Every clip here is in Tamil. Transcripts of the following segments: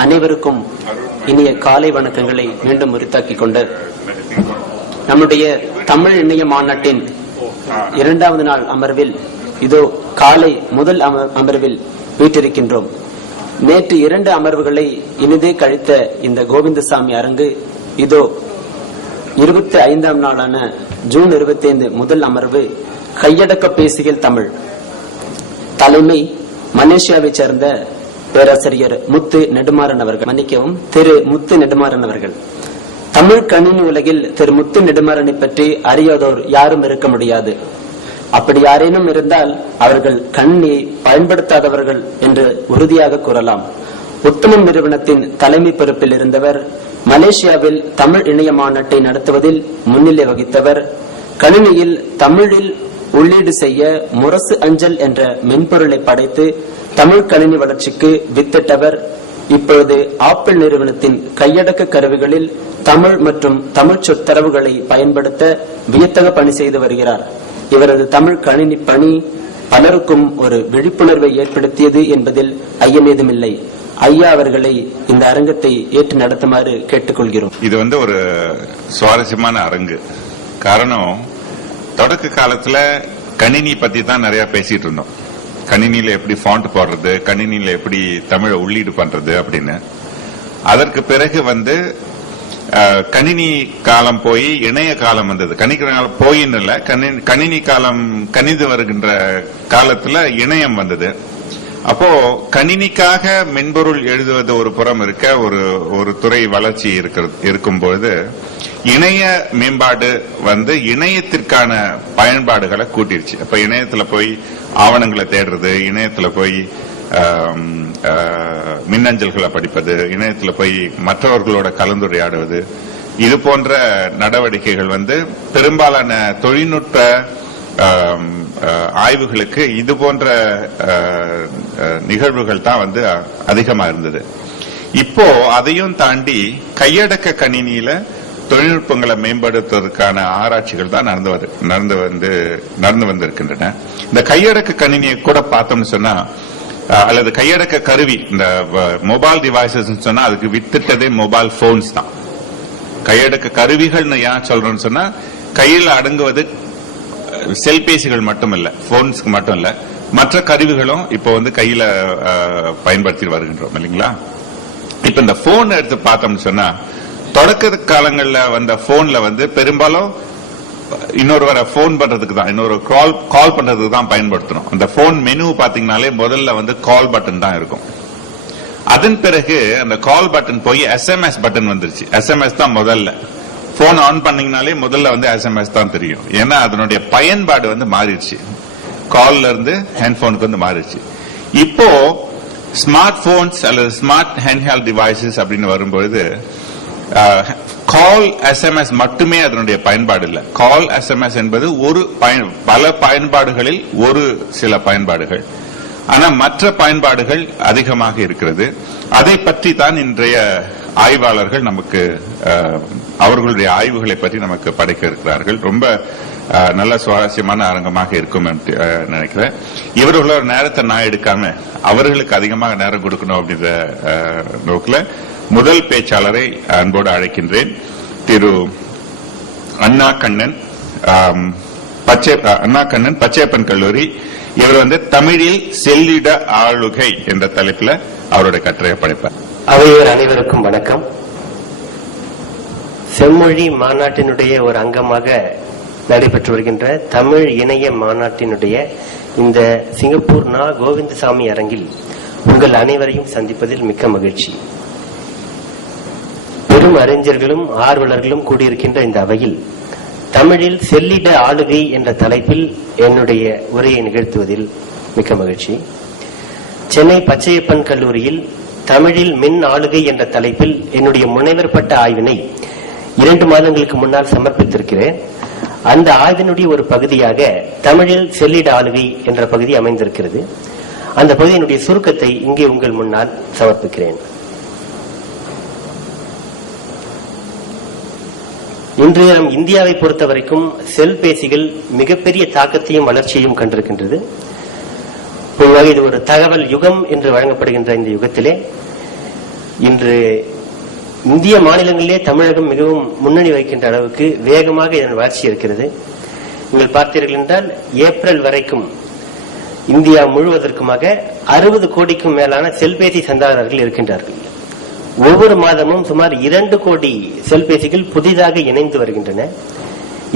அனைவருக்கும் இனிய காலை வணக்கங்களை மீண்டும் உரித்தாக்கிக் கொண்டு நம்முடைய தமிழ் இணைய மாநாட்டின் 2வது நாள் அமர்வில் இதோ காலை முதல் அமர்வில் வீற்றிருக்கின்றோம். நேற்று 2 அமர்வுகளை இனிதே கழித்த இந்த கோவிந்தசாமி அரங்கு இதோ 25ஆம் நாளான ஜூன் 25 முதல் அமர்வு கையடக்க பேசுகில் தமிழ். தலைமை மலேசியாவை சேர்ந்த பேராசிரியர் முத்து நெடுமாறன் அவர்கள், மன்னிக்கவும் திரு முத்து நெடுமாறன் அவர்கள். தமிழ் கணினி உலகில் திரு முத்து நெடுமாறனை பற்றி அறியாதோர் யாரும் இருக்க முடியாது. அப்படி யாரேனும் இருந்தால் அவர்கள் கணினியை பயன்படுத்தாதவர்கள் என்று உறுதியாக கூறலாம். உத்தமம் நிறுவனத்தின் தலைமை பொறுப்பில் இருந்தவர், மலேசியாவில் தமிழ் இணைய மாநாட்டை நடத்துவதில் முன்னிலை வகித்தவர், கணினியில் தமிழில் உள்ளீடு செய்ய முரசு அஞ்சல் என்ற மென்பொருளை படைத்து தமிழ் கணினி வளர்ச்சிக்கு வித்திட்டவர். இப்பொழுது ஆப்பிள் நிறுவனத்தின் கையடக்க கருவிகளில் தமிழ் மற்றும் தமிழ் சொற்தரவுகளை பயன்படுத்த வியத்தக பணி செய்து வருகிறார். இவரது தமிழ் கணினி பணி பலருக்கும் ஒரு விழிப்புணர்வை ஏற்படுத்தியது என்பதில் ஐயமேதுமில்லை. ஐயா அவர்களை இந்த அரங்கத்தை ஏற்று நடத்துமாறு கேட்டுக்கொள்கிறோம். இது ஒரு சுவாரஸ்யமான அரங்கு. காரணம், தொடக்க காலத்துல கணினி பத்தி தான் நிறைய பேசிட்டு இருந்தோம். கணினியில எப்படி ஃபாண்ட் போடுறது, கணினியில எப்படி தமிழை உள்ளீடு பண்றது அப்படின்னு. அதற்கு பிறகு கணினி காலம் போய் இணைய காலம் வந்தது. கணினி காலம் போயின்னு இல்ல, கணினி காலம் கணிது வருகின்ற காலத்துல இணையம் வந்தது. அப்போ கணினிக்காக மென்பொருள் எழுதுவது ஒரு புறம் இருக்க, ஒரு துறை வளர்ச்சி இருக்கும்போது இணைய மேம்பாடு இணையத்திற்கான பயன்பாடுகளை கூட்டிருச்சு. அப்ப இணையத்துல போய் ஆவணங்களை தேடுறது, இணையத்துல போய் மின்னஞ்சல்களை படிப்பது, இணையத்துல போய் மற்றவர்களோட கலந்துரையாடுவது, இது போன்ற நடவடிக்கைகள் பெரும்பாலான தொழில்நுட்ப ஆய்வுகளுக்கு இது போன்ற நிகழ்வுகள் தான் அதிகமா இருந்தது. இப்போ அதையும் தாண்டி கையடக்க கணினியில தொழில்நுட்பங்களை மேம்படுத்துவதற்கான ஆராய்ச்சிகள் தான் நடந்து வந்திருக்கின்றன. இந்த கையடக்க கணினியை கூட பார்த்தோம்னு சொன்னா, அல்லது கையடக்க கருவி, இந்த மொபைல் டிவைசஸ் சொன்னா அதுக்கு வித்திட்டதே மொபைல் போன்ஸ் தான். கையடக்க கருவிகள் ஏன் சொல்றேன்னு சொன்னா, கையில் அடங்குவது செல்பேசிகள் மட்டும் இல்ல, போன்ஸ்க்கு மட்டும் இல்ல, மற்ற கருவிகளும் இப்போ கையில பயன்படுத்தி வருகின்றோம் இல்லைங்களா. இப்ப இந்த போன் எடுத்து பார்த்தோம்னு சொன்னா, தொடக்க காலங்கள்ல வந்த போன்ல பெரும்பாலும் இன்னொருவரை போன் பண்றதுக்கு தான், இன்னொரு கால் பண்றதுக்கு தான் பயன்படுத்தணும். அந்த போன் மெனு பாத்தீங்கன்னாலே முதல்ல கால் பட்டன் தான் இருக்கும். அதன் பிறகு அந்த கால் பட்டன் போய் எஸ்எம்எஸ் பட்டன் வந்துருச்சு. எஸ்எம்எஸ் தான் முதல்ல. போன் ஆன் பண்ணீங்கனாலே முதல்ல எஸ்எம்எஸ் தான் தெரியும். ஏன்னா அதனுடைய பயன்பாடு மாறிடுச்சு. கால்ல இருந்து ஹேண்ட்போனுக்கு மாறிடுச்சு. இப்போ ஸ்மார்ட் போன்ஸ் அல்லது ஸ்மார்ட் ஹேண்ட்ஹெல்ட் டிவைசஸ் அப்படின்னு வரும்பொழுது கால் எஸ்எம்எஸ் மட்டுமே அதனுடைய பயன்பாடு இல்ல. கால் எஸ்எம்எஸ் என்பது பல பயன்பாடுகளில் ஒரு சில பயன்பாடுகள். ஆனா மற்ற பயன்பாடுகள் அதிகமாக இருக்கிறது. அதை பற்றி தான் இன்றைய ஆய்வாளர்கள் நமக்கு அவர்களுடைய ஆய்வுகளை பற்றி நமக்கு படைக்க இருக்கிறார்கள். ரொம்ப நல்ல சுவாரஸ்யமான அரங்கமாக இருக்கும் நினைக்கிறேன். இவர்களோட நேரத்தை நான் எடுக்காம அவர்களுக்கு அதிகமாக நேரம் கொடுக்கணும் அப்படின்ற நோக்கில் முதல் பேச்சாளரை அன்போடு அழைக்கின்றேன். திரு அண்ணா கண்ணன் பச்சையப்பன் கல்லூரி. இவர் தமிழில் செல்லிட ஆளுகை என்ற தலைப்பில் அவருடைய கட்டுரையை படைப்பார். அவையோர் அனைவருக்கும் வணக்கம். செம்மொழி மாநாட்டினுடைய ஒரு அங்கமாக நடைபெற்று வருகின்ற தமிழ் இணைய மாநாட்டினுடைய இந்த சிங்கப்பூர் கோவிந்தசாமி அரங்கில் உங்கள் அனைவரையும் சந்திப்பதில் மிக்க மகிழ்ச்சி. பெரும் அறிஞர்களும் ஆர்வலர்களும் கூடியிருக்கின்ற இந்த அவையில் தமிழில் செல்லிட ஆளுகை என்ற தலைப்பில் என்னுடைய உரையை நிகழ்த்துவதில் மிக்க மகிழ்ச்சி. சென்னை பச்சையப்பன் கல்லூரியில் தமிழில் மின் ஆளுகை என்ற தலைப்பில் என்னுடைய முனைவர் பட்ட ஆய்வினை 2 மாதங்களுக்கு முன்னால் சமர்ப்பித்திருக்கிறேன். அந்த ஆய்வினுடைய ஒரு பகுதியாக தமிழில் செல்லிட ஆளுகை என்ற பகுதி அமைந்திருக்கிறது. அந்த பகுதியினுடைய சுருக்கத்தை இங்கே உங்கள் முன்னால் சமர்ப்பிக்கிறேன். இன்றைய இந்தியாவை பொறுத்தவரைக்கும் செல்பேசிகள் மிகப்பெரிய தாக்கத்தையும் வளர்ச்சியையும் கண்டிருக்கின்றது. பொதுவாக இது ஒரு தகவல் யுகம் என்று வழங்கப்படுகின்ற இந்த யுகத்திலே இன்று இந்திய மாநிலங்களிலே தமிழகம் மிகவும் முன்னணி வைக்கின்ற அளவுக்கு வேகமாக இதன் வளர்ச்சி இருக்கிறது. நீங்கள் பார்த்தீர்கள் என்றால் ஏப்ரல் வரைக்கும் இந்தியா முழுவதற்குமாக 60 கோடிக்கும் மேலான செல்பேசி சந்தாதாரர்கள் இருக்கின்றார்கள். ஒவ்வொரு மாதமும் சுமார் 2 கோடி செல்பேசிகள் புதிதாக இணைந்து வருகின்றன.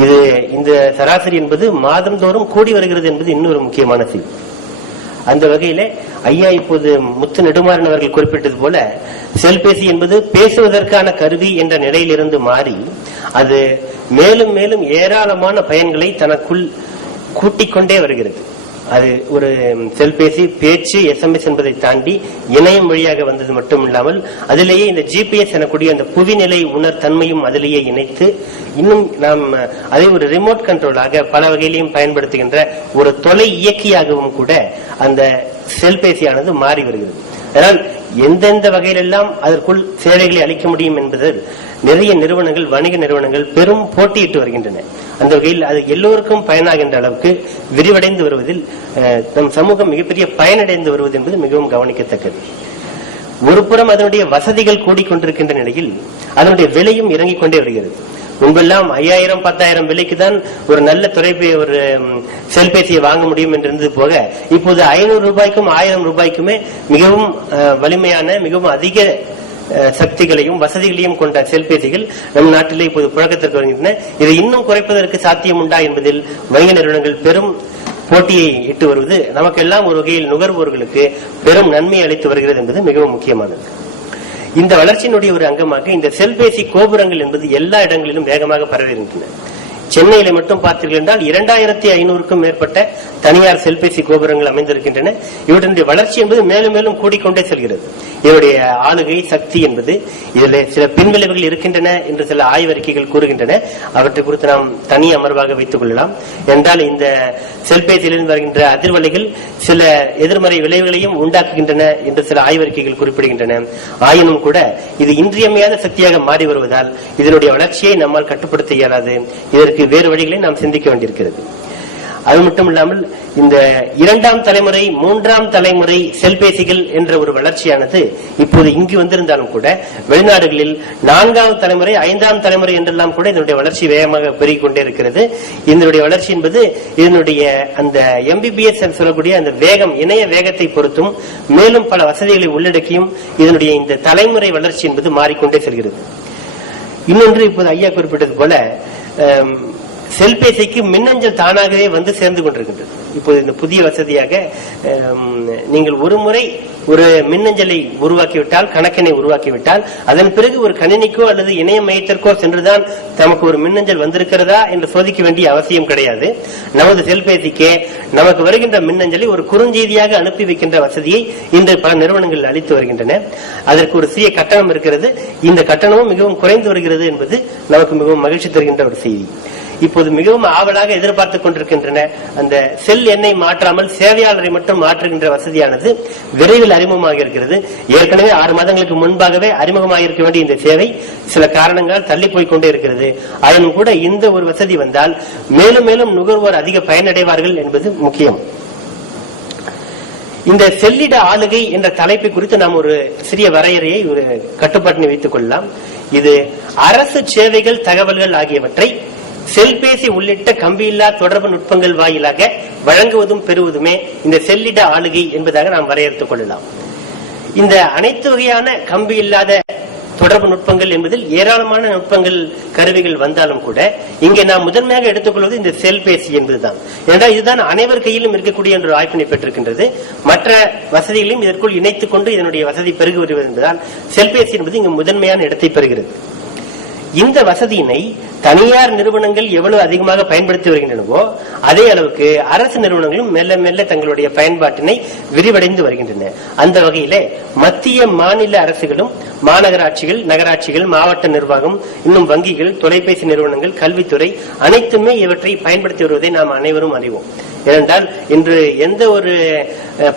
இது இந்த சராசரி என்பது மாதந்தோறும் கூடி வருகிறது என்பது இன்னொரு முக்கியமான செய்தி. அந்த வகையில ஐயா இப்போது முத்து நெடுமாறன் அவர்கள் குறிப்பிட்டது போல செல்பேசி என்பது பேசுவதற்கான கருவி என்ற நிலையிலிருந்து மாறி அது மேலும் மேலும் ஏராளமான பயன்களை தனக்குள் கூட்டிக் கொண்டே வருகிறது. அது ஒரு செல்பேசி பேச்சு SMS என்பதை தாண்டி இணையம் வழியாக வந்தது மட்டும் இல்லாமல் அதிலேயே இந்த GPS எனக்கூடிய அந்த புவிநிலை உணர் தன்மையும் அதிலேயே இணைத்து இன்னும் நாம் அதை ஒரு ரிமோட் கண்ட்ரோலாக பல வகையிலையும் பயன்படுத்துகின்ற ஒரு தொலை இயக்கியாகவும் கூட அந்த செல்பேசியானது மாறி வருகிறது. அதனால் எந்தெந்த வகையிலெல்லாம் அதற்குள் சேவைகளை அளிக்க முடியும் என்பதில் நிறைய நிறுவனங்கள், வணிக நிறுவனங்கள் பெரும் போட்டியிட்டு வருகின்றன. அந்த வகையில் அது எல்லோருக்கும் பயனாகின்ற அளவுக்கு விரிவடைந்து வருவதில் நம் சமூகம் மிகப்பெரிய பயனடைந்து வருவது என்பது மிகவும் கவனிக்கத்தக்கது. ஒரு புறம் அதனுடைய வசதிகள் கூடிக்கொண்டிருக்கின்ற நிலையில் அதனுடைய விலையும் இறங்கிக் கொண்டே வருகிறது. முன்பெல்லாம் 5000 10,000 விலைக்கு தான் ஒரு நல்ல ஒரு செல்பேசியை வாங்க முடியும் என்றிருந்தது போக இப்போது 500 ரூபாய்க்கும் 1000 ரூபாய்க்குமே மிகவும் வலிமையான மிகவும் அதிக சக்திகளையும் வசதிகளையும் கொண்ட செல்பேசிகள் நம் நாட்டிலே இப்போது புழக்கத்திற்கு வருகின்றன. இதை இன்னும் குறைப்பதற்கு சாத்தியம் உண்டா என்பதில் வணிக நிறுவனங்கள் பெரும் போட்டியை இட்டு வருவது நமக்கெல்லாம் ஒரு வகையில் நுகர்வோர்களுக்கு பெரும் நன்மை அளித்து வருகிறது என்பது மிகவும் முக்கியமானது. இந்த வளர்ச்சியினுடைய ஒரு அங்கமாக இந்த செல்பேசி கோபுரங்கள் என்பது எல்லா இடங்களிலும் வேகமாக பரவுகின்றன. சென்னையில மட்டும் பார்த்தீர்கள் என்றால் 2500க்கும் மேற்பட்ட தனியார் செல்பேசி கோபுரங்கள் அமைந்திருக்கின்றன. இவற்றுடைய வளர்ச்சி என்பது மேலும் மேலும் கூடிக்கொண்டே செல்கிறது. இதனுடைய ஆளுகை சக்தி என்பது இதில் சில பின்விளைவுகள் இருக்கின்றன என்று சில ஆய்வறிக்கைகள் கூறுகின்றன. அவற்றை குறித்து நாம் தனி அமர்வாக வைத்துக் கொள்ளலாம். என்றால் இந்த செல்பேசியிலிருந்து வருகின்ற அதிர்வலைகள் சில எதிர்மறை விளைவுகளையும் உண்டாக்குகின்றன என்று சில ஆய்வறிக்கைகள் குறிப்பிடுகின்றன. ஆயினும் கூட இது இன்றியமையாத சக்தியாக மாறி வருவதால் இதனுடைய வளர்ச்சியை நம்மால் கட்டுப்படுத்த இயலாது. இதற்கு வேறு வழிகளை நாம் சிந்திக்க வேண்டியிருக்கிறது. அது மட்டும் இல்லாமல் இந்த 2ஆம் தலைமுறை 3ஆம் தலைமுறை செல்பேசிகள் என்ற ஒரு வளர்ச்சியானது இப்போது இங்கு வந்திருந்தாலும் கூட வெளிநாடுகளில் 4ஆம் தலைமுறை 5ஆம் தலைமுறை என்றெல்லாம் கூட இதனுடைய வளர்ச்சி வேகமாக பெருகிக் கொண்டே இருக்கிறது. இதனுடைய வளர்ச்சி என்பது இதனுடைய அந்த MBBS சொல்லக்கூடிய அந்த வேகம், இணைய வேகத்தை பொறுத்தும் மேலும் பல வசதிகளை உள்ளடக்கியும் இதனுடைய இந்த தலைமுறை வளர்ச்சி என்பது மாறிக்கொண்டே செல்கிறது. இன்னொன்று இப்போது ஐயா குறிப்பிட்டது போல செல்பேசிக்கு மின்னஞ்சல் தானாகவே வந்து சேர்ந்து கொண்டிருக்கின்றது. இப்போது இந்த புதிய வசதியாக நீங்கள் ஒரு முறை ஒரு மின்னஞ்சலை உருவாக்கிவிட்டால், கணக்கினை உருவாக்கிவிட்டால் அதன் பிறகு ஒரு கணினிக்கோ அல்லது இணைய மையத்திற்கோ சென்றுதான் நமக்கு ஒரு மின்னஞ்சல் வந்திருக்கிறதா என்று சோதிக்க வேண்டிய அவசியம் கிடையாது. நமது செல்பேசிக்கே நமக்கு வருகின்ற மின்னஞ்சலை ஒரு குறுஞ்செய்தியாக அனுப்பி வைக்கின்ற வசதியை இன்று பல நிறுவனங்கள் அளித்து வருகின்றன. அதற்கு ஒரு சிறிய கட்டணம் இருக்கிறது. இந்த கட்டணமும் மிகவும் குறைந்து வருகிறது என்பது நமக்கு மிகவும் மகிழ்ச்சி தருகின்ற ஒரு செய்தி. இப்போது மிகவும் ஆவலாக எதிர்பார்த்துக் கொண்டிருக்கின்றன அந்த செல் எண்ணை மாற்றாமல் சேவையாளரை மட்டும் மாற்றுகின்ற வசதியானது விரைவில் அறிமுகமாக இருக்கிறது. ஏற்கனவே 6 மாதங்களுக்கு முன்பாகவே அறிமுகமாக இருக்க வேண்டிய இந்த சேவை சில காரணங்களால் தள்ளி போய்கொண்டே இருக்கிறது. ஆயினும் கூட இந்த ஒரு வசதி வந்தால் மேலும் மேலும் நுகர்வோர் அதிக பயனடைவார்கள் என்பது முக்கியம். இந்த செல்லிட ஆளுகை என்ற தலைப்பை குறித்து நாம் ஒரு சிறிய வரையறையை ஒரு கட்டுப்பாட்டினை வைத்துக் கொள்ளலாம். இது அரசு சேவைகள், தகவல்கள் ஆகியவற்றை செல்பேசி உள்ளிட்ட கம்பியில்லா தொடர்பு நுட்பங்கள் வாயிலாக வழங்குவதும் பெறுவதுமே இந்த செல்லிட ஆளுகை என்பதாக நாம் வரையறுத்துக் கொள்ளலாம். இந்த அனைத்து வகையான கம்பி இல்லாத தொடர்பு நுட்பங்கள் என்பதில் ஏராளமான நுட்பங்கள், கருவிகள் வந்தாலும் கூட இங்கே நாம் முதன்மையாக எடுத்துக்கொள்வது இந்த செல்பேசி என்பதுதான். ஏனென்றால் இதுதான் அனைவர் கையிலும் இருக்கக்கூடிய ஒரு வாய்ப்பினை பெற்றிருக்கின்றது. மற்ற வசதிகளையும் இதற்குள் இணைத்துக் கொண்டு இதனுடைய வசதி பெருகி வருவது என்பதால் செல்பேசி என்பது இங்கு முதன்மையான இடத்தை பெறுகிறது. இந்த வசதியினை தனியார் நிறுவனங்கள் எவ்வளவு அதிகமாக பயன்படுத்தி வருகின்றனவோ அதே அளவுக்கு அரசு நிறுவனங்களும் மெல்ல மெல்ல தங்களுடைய பயன்பாட்டினை விரிவடைந்து வருகின்றன. அந்த வகையிலே மத்திய மாநில அரசுகளும் மாநகராட்சிகள், நகராட்சிகள், மாவட்ட நிர்வாகம், இன்னும் வங்கிகள், தொலைபேசி நிறுவனங்கள், கல்வித்துறை அனைத்துமே இவற்றை பயன்படுத்தி வருவதை நாம் அனைவரும் அறிவோம். ஏனென்றால் இன்று எந்த ஒரு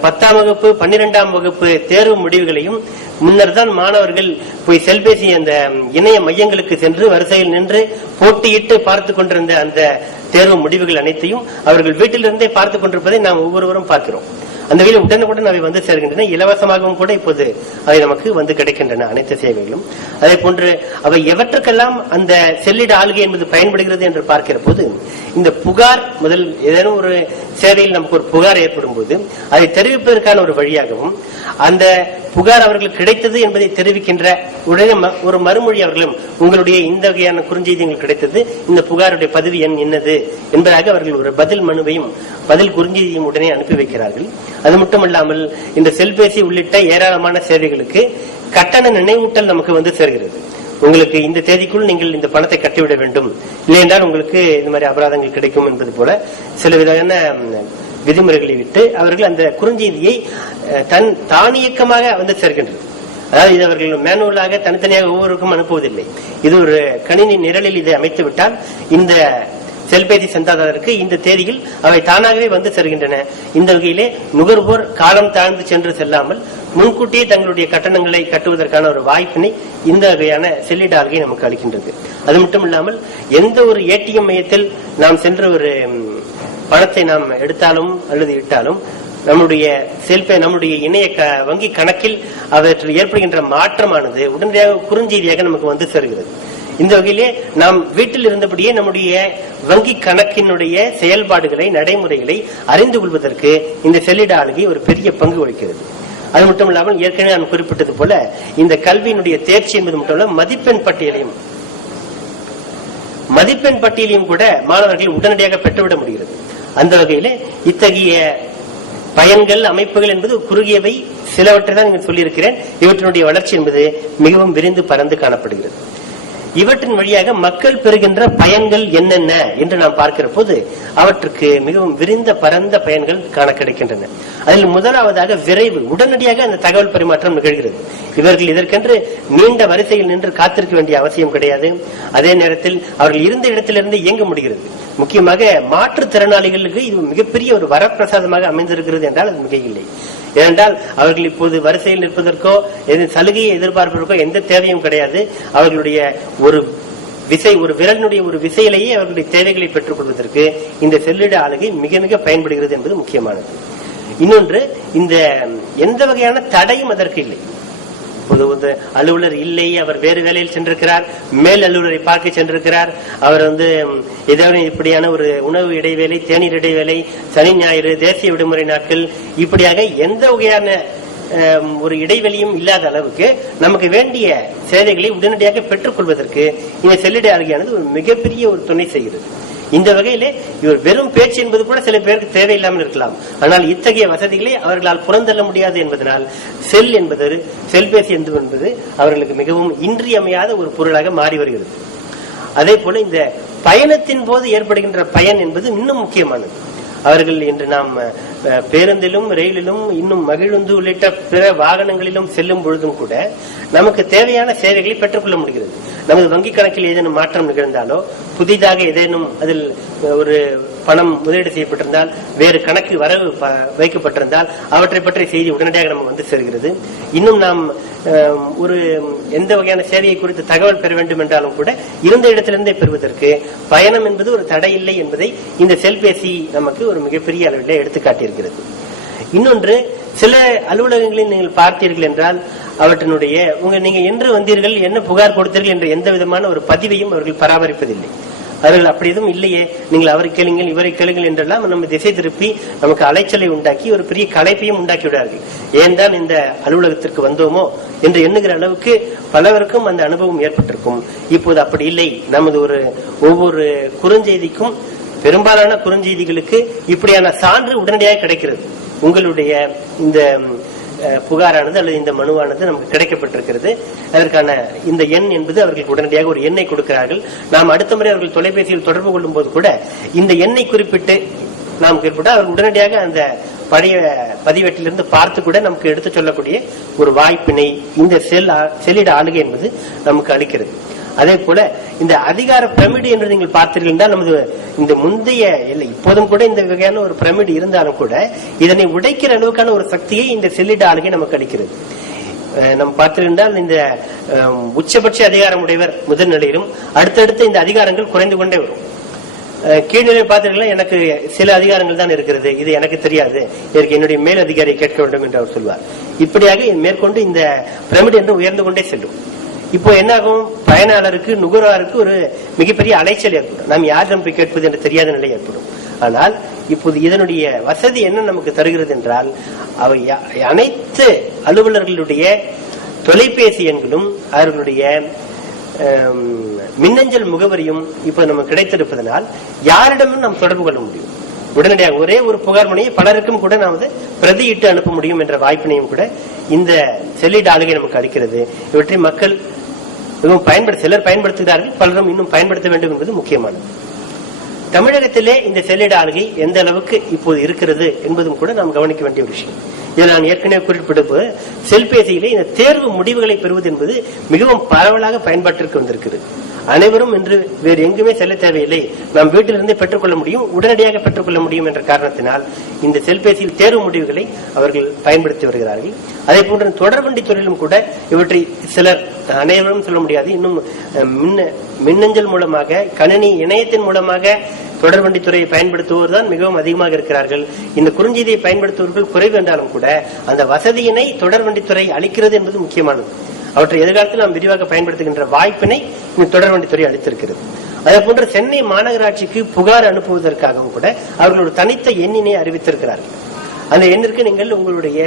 10ஆம் வகுப்பு 12ஆம் வகுப்பு தேர்வு முடிவுகளையும் முன்னர் தான் மாணவர்கள் போய் செல்பேசி அந்த இணைய மையங்களுக்கு சென்று வரிசையில் நின்று போட்டியிட்டு பார்த்துக் கொண்டிருந்த அந்த தேர்வு முடிவுகள் அனைத்தையும் அவர்கள் வீட்டிலிருந்தே பார்த்துக் கொண்டிருப்பதை நாம் ஒவ்வொருவரும் பார்க்கிறோம். அந்த வகையில் உடனுக்குடன் அவை வந்து சேர்கின்றன. இலவசமாகவும் கூட இப்போது அவை நமக்கு வந்து கிடைக்கின்றன அனைத்து சேவைகளும். அதே போன்று அவை எவற்றுக்கெல்லாம் அந்த செல்லிட ஆளுகை என்பது பயன்படுகிறது என்று பார்க்கிற போது, இந்த புகார் முதல் ஏதேனும் ஒரு சேவையில் நமக்கு ஒரு புகார் ஏற்படும் போது அதை தெரிவிப்பதற்கான ஒரு வழியாகவும், அந்த புகார் அவர்களுக்கு கிடைத்தது என்பதை தெரிவிக்கின்ற உடனே ஒரு மறுமொழி அவர்களும் உங்களுடைய இந்த வகையான குறுஞ்செய்தி எங்களுக்கு கிடைத்தது, இந்த புகாருடைய பதிவு எண் என்னது என்பதாக அவர்கள் ஒரு பதில் மனுவையும் பதில் குறுஞ்செய்தியும் உடனே அனுப்பி வைக்கிறார்கள். அது மட்டுமல்லாமல் இந்த செல்பேசி உள்ளிட்ட ஏராளமான சேவைகளுக்கு கட்டண நினைவூட்டல் நமக்கு வந்து சேர்கிறது. உங்களுக்கு இந்த தேதிக்குள் நீங்கள் இந்த பணத்தை கட்டிவிட வேண்டும், இல்லை என்றால் உங்களுக்கு இந்த மாதிரி அபராதங்கள் கிடைக்கும் என்பது போல சில விதமான விதிமுறைகளை விட்டு அவர்கள் அந்த குறுஞ்செய்தியை தானியக்கமாக வந்து சேர்க்கின்றனர். அதாவது இது அவர்கள் மேனுவலாக தனித்தனியாக ஒவ்வொருவருக்கும் அனுப்புவதில்லை. இது ஒரு கணினி நிரலில் இதை அமைத்து விட்டால் இந்த செல்பேசி சந்தாதாரருக்கு இந்த தேதியில் அவை தானாகவே வந்து செல்கின்றன. இந்த வகையிலே நுகர்வோர் காலம் தாழ்ந்து சென்று செல்லாமல் முன்கூட்டியே தங்களுடைய கட்டணங்களை கட்டுவதற்கான ஒரு வாய்ப்பினை இந்த வகையான செல்லிட ஆளுகை நமக்கு அளிக்கின்றது. அது மட்டும் இல்லாமல் எந்த ஒரு ஏடிஎம் மையத்தில் நாம் சென்ற ஒரு பணத்தை நாம் எடுத்தாலும் அல்லது இட்டாலும் நம்முடைய நம்முடைய இணைய வங்கி கணக்கில் அவற்றில் ஏற்படுகின்ற மாற்றமானது உடனடியாக குறுஞ்செய்தியாக நமக்கு வந்து சேர்கிறது. இந்த வகையிலே நாம் வீட்டில் இருந்தபடியே நம்முடைய வங்கி கணக்கினுடைய செயல்பாடுகளை நடைமுறைகளை அறிந்து கொள்வதற்கு இந்த செல்லிட ஆளுகை ஒரு பெரிய பங்கு வகிக்கிறது. அது மட்டும் இல்லாமல் ஏற்கனவே நான் குறிப்பிட்டது போல இந்த கல்வியினுடைய தேர்ச்சி என்பது மட்டும் இல்ல மதிப்பெண் பட்டியலையும் கூட மாணவர்கள் உடனடியாக பெற்றுவிட முடிகிறது. அந்த வகையிலே இத்தகைய பயன்கள் அமைப்புகள் என்பது குறுகியவை, சிலவற்றை தான் நீங்கள் சொல்லியிருக்கிறேன். இவற்றினுடைய வளர்ச்சி என்பது மிகவும் விரிந்து பறந்து காணப்படுகிறது. இவற்றின் வழியாக மக்கள் பெறுகின்ற பயன்கள் என்னென்ன என்று நாம் பார்க்கிற போது அவற்றுக்கு மிகவும் விரிந்த பரந்த பயன்கள் காண கிடைக்கின்றன. அதில் முதலாவதாக விரைவு, உடனடியாக அந்த தகவல் பரிமாற்றம் நிகழ்கிறது. இவர்கள் இதற்கென்று நீண்ட வரிசையில் நின்று காத்திருக்க வேண்டிய அவசியம் கிடையாது. அதே நேரத்தில் அவர்கள் இருந்த இடத்திலிருந்து இயங்க முடிகிறது. முக்கியமாக மாற்றுத்திறனாளிகளுக்கு இது மிகப்பெரிய ஒரு வரப்பிரசாதமாக அமைந்திருக்கிறது என்றால் அது மிக இல்லை. ஏனென்றால் அவர்கள் இப்போது வரிசையில் நிற்பதற்கோ சலுகையை எதிர்பார்ப்பதற்கோ எந்த தேவையும் கிடையாது. அவர்களுடைய ஒரு விரலினுடைய ஒரு விசையிலேயே அவர்களுடைய தேவைகளை பெற்றுக் கொள்வதற்கு இந்த செல்லிட ஆளுகை மிக மிக பயன்படுகிறது என்பது முக்கியமானது. இன்னொன்று, இந்த எந்த வகையான தடையும் அதற்கு இல்லை. அலுவலர் இல்லை, அவர் வேறு வேலையில் சென்றிருக்கிறார், மேல் அலுவலரை பார்க்க சென்றிருக்கிறார், அவர் ஏதாவது இப்படியான ஒரு உணவு இடைவேளை, தேநீர் இடைவேளை, சனி ஞாயிறு, தேசிய விடுமுறை நாட்கள், இப்படியாக எந்த வகையான ஒரு இடைவெளியும் இல்லாத அளவுக்கு நமக்கு வேண்டிய சேவைகளை உடனடியாக பெற்றுக் கொள்வதற்கு இந்த செல்லிட ஆளுகையானது ஒரு மிகப்பெரிய ஒரு துணை செய்கிறது. இந்த வகையிலே இவர் வெறும் பேச்சு என்பது கூட சில பேருக்கு தேவையில்லாமல் இருக்கலாம். ஆனால் இத்தகைய வசதிகளை அவர்களால் புறந்தள்ள முடியாது என்பதனால் செல்பேசி என்பது அவர்களுக்கு மிகவும் இன்றியமையாத ஒரு பொருளாக மாறி வருகிறது. அதே போல இந்த பயணத்தின் போது ஏற்படுகின்ற பயன் என்பது இன்னும் முக்கியமானது. அவர்கள் இன்று நாம் பேருந்திலும் ரயிலிலும் இன்னும் மகிழுந்து உள்ளிட்ட பிற வாகனங்களிலும் செல்லும் பொழுதும் கூட நமக்கு தேவையான சேவைகளை பெற்றுக்கொள்ள முடிகிறது. நமது வங்கி கணக்கில் ஏதேனும் மாற்றம் நிகழ்ந்தாலோ, புதிதாக ஏதேனும் அதில் ஒரு பணம் முதலீடு செய்யப்பட்டிருந்தால், வேறு கணக்கு வரவு வைக்கப்பட்டிருந்தால் அவற்றை பற்றிய செய்தி உடனடியாக நமக்கு வந்து சேர்கிறது. இன்னும் நாம் ஒரு எந்த வகையான சேவையை குறித்து தகவல் பெற வேண்டும் என்றாலும் கூட இருந்த இடத்திலிருந்தே பெறுவதற்கு பயணம் என்பது ஒரு தடை இல்லை என்பதை இந்த செல்பேசி நமக்கு ஒரு மிகப்பெரிய அளவில் எடுத்துக்காட்டியிருக்கிறது. இன்னொன்று, சில அலுவலகங்களில் நீங்கள் பார்த்தீர்கள் என்றால் அவற்றினுடைய நீங்க என்று வந்தீர்கள், என்ன புகார் கொடுத்தீர்கள் என்ற எந்த விதமான ஒரு பதிவையும் அவர்கள் பராமரிப்பதில்லை. அவர்கள் அப்படி எதுவும் இல்லையே, நீங்கள் அவரை கேளுங்கள் இவரை கேளுங்கள் என்றெல்லாம் நம்ம திசை திருப்பி நமக்கு அலைச்சலை உண்டாக்கி ஒரு பெரிய களைப்பையும் உண்டாக்கி விடார்கள். ஏன் தான் இந்த அலுவலகத்திற்கு வந்தோமோ என்று எண்ணுகிற அளவுக்கு பலருக்கும் அந்த அனுபவம் ஏற்பட்டிருக்கும். இப்போது அப்படி இல்லை. நமது ஒவ்வொரு குறுஞ்செய்திக்கும், பெரும்பாலான குறுஞ்செய்திகளுக்கு இப்படியான சான்று உடனடியாக கிடைக்கிறது. உங்களுடைய இந்த புகாரானது அல்லது இந்த மனுவானது நமக்கு கிடைக்கப்பட்டிருக்கிறது, அதற்கான இந்த எண் என்பது அவர்களுக்கு உடனடியாக ஒரு எண்ணை கொடுக்கிறார்கள். நாம் அடுத்த முறை அவர்கள் தொலைபேசியில் தொடர்பு கொள்ளும் போது கூட இந்த எண்ணை குறிப்பிட்டு நாம் குறிப்பிட்டு அவர்கள் உடனடியாக அந்த பழைய பதிவேட்டிலிருந்து பார்த்து கூட நமக்கு எடுத்து சொல்லக்கூடிய ஒரு வாய்ப்பினை இந்த செல்லிட ஆளுகை என்பது நமக்கு அளிக்கிறது. அதே போல இந்த அதிகார பிரமிடு என்று நீங்கள் பார்த்தீர்கள் என்றால் நமது இந்த முந்தைய இல்லை, இப்போதும் கூட இந்த வகையான ஒரு பிரமிடு இருந்தாலும் கூட இதனை உடைக்கிற அளவுக்கான ஒரு சக்தியை இந்த செல்லிட ஆளுகை நமக்கு அளிக்கிறது. நம்ம பார்த்திருந்தால் இந்த உச்சபட்ச அதிகாரம் உடையவர் முதல் நிலையிலும் அடுத்தடுத்து இந்த அதிகாரங்கள் குறைந்து கொண்டே வரும். கீழ்நிலை பார்த்தீங்கன்னா எனக்கு சில அதிகாரங்கள் தான் இருக்கிறது, இது எனக்கு தெரியாது, இதற்கு என்னுடைய மேல் அதிகாரியை கேட்க வேண்டும் என்று அவர் சொல்வார். இப்படியாக மேற்கொண்டு இந்த பிரமிட் என்று உயர்ந்து கொண்டே செல்லும். இப்போ என்னாகும், பயனாளருக்கு நுகர்வோருக்கு ஒரு மிகப்பெரிய அலைச்சல் ஏற்படும். நாம் யாரிடம் போய் கேட்பது என்று தெரியாத நிலை ஏற்படும். ஆனால் இப்போது இதனுடைய வசதி என்ன நமக்கு தருகிறது என்றால், அவை அனைத்து அலுவலர்களுடைய தொலைபேசி எண்களும் அவர்களுடைய மின்னஞ்சல் முகவரியும் இப்ப நமக்கு கிடைத்திருப்பதனால் யாரிடமும் நாம் தொடர்பு கொள்ள முடியும். உடனடியாக ஒரே ஒரு புகார் மணியை பலருக்கும் கூட நாம் பிரதியிட்டு அனுப்ப முடியும் என்ற வாய்ப்பினையும் கூட இந்த செல்லிட ஆளுகை நமக்கு அளிக்கிறது. இவற்றை மக்கள் மிகவும் சிலர் பயன்படுத்துகிறார்கள், பலரும் இன்னும் பயன்படுத்த வேண்டும் என்பது முக்கியமானது. தமிழகத்திலே இந்த செல்லிட ஆளுகை எந்த அளவுக்கு இப்போது இருக்கிறது என்பதும் கூட நாம் கவனிக்க வேண்டிய ஒரு விஷயம். இதில் நான் ஏற்கனவே குறிப்பிட்டது செல்பேசியிலே இந்த தேர்வு முடிவுகளை பெறுவது என்பது மிகவும் பரவலாக பயன்பாட்டிற்கு வந்திருக்கிறது. அனைவரும் இன்று வேறு எங்குமே செல்ல தேவையில்லை, நாம் வீட்டிலிருந்தே பெற்றுக்கொள்ள முடியும், உடனடியாக பெற்றுக்கொள்ள முடியும் என்ற காரணத்தினால் இந்த செல்பேசியில் தேர்வு முடிவுகளை அவர்கள் பயன்படுத்தி வருகிறார்கள். அதே போன்ற தொடர்வண்டி துறையிலும் கூட இவற்றை சிலர், அனைவரும் சொல்ல முடியாது, இன்னும் மின்னஞ்சல் மூலமாக கணினி இணையத்தின் மூலமாக தொடர்வண்டி துறையை பயன்படுத்துவோர் தான் மிகவும் அதிகமாக இருக்கிறார்கள். இந்த குறுஞ்செய்தியை பயன்படுத்துவர்கள் குறைவு என்றாலும் கூட அந்த வசதியினை தொடர்வண்டித்துறை அளிக்கிறது என்பது முக்கியமானது. அவற்றை எதிர்காலத்தில் நாம் விரிவாக பயன்படுத்துகின்ற வாய்ப்பினை இந்த தொடர்வண்டித்துறை அளித்திருக்கிறது. அதே போன்று சென்னை மாநகராட்சிக்கு புகார் அனுப்புவதற்காகவும் கூட அவர்கள் ஒரு தனித்த எண்ணினை அறிவித்திருக்கிறார்கள். அந்த எண்ணிற்கு நீங்கள் உங்களுடைய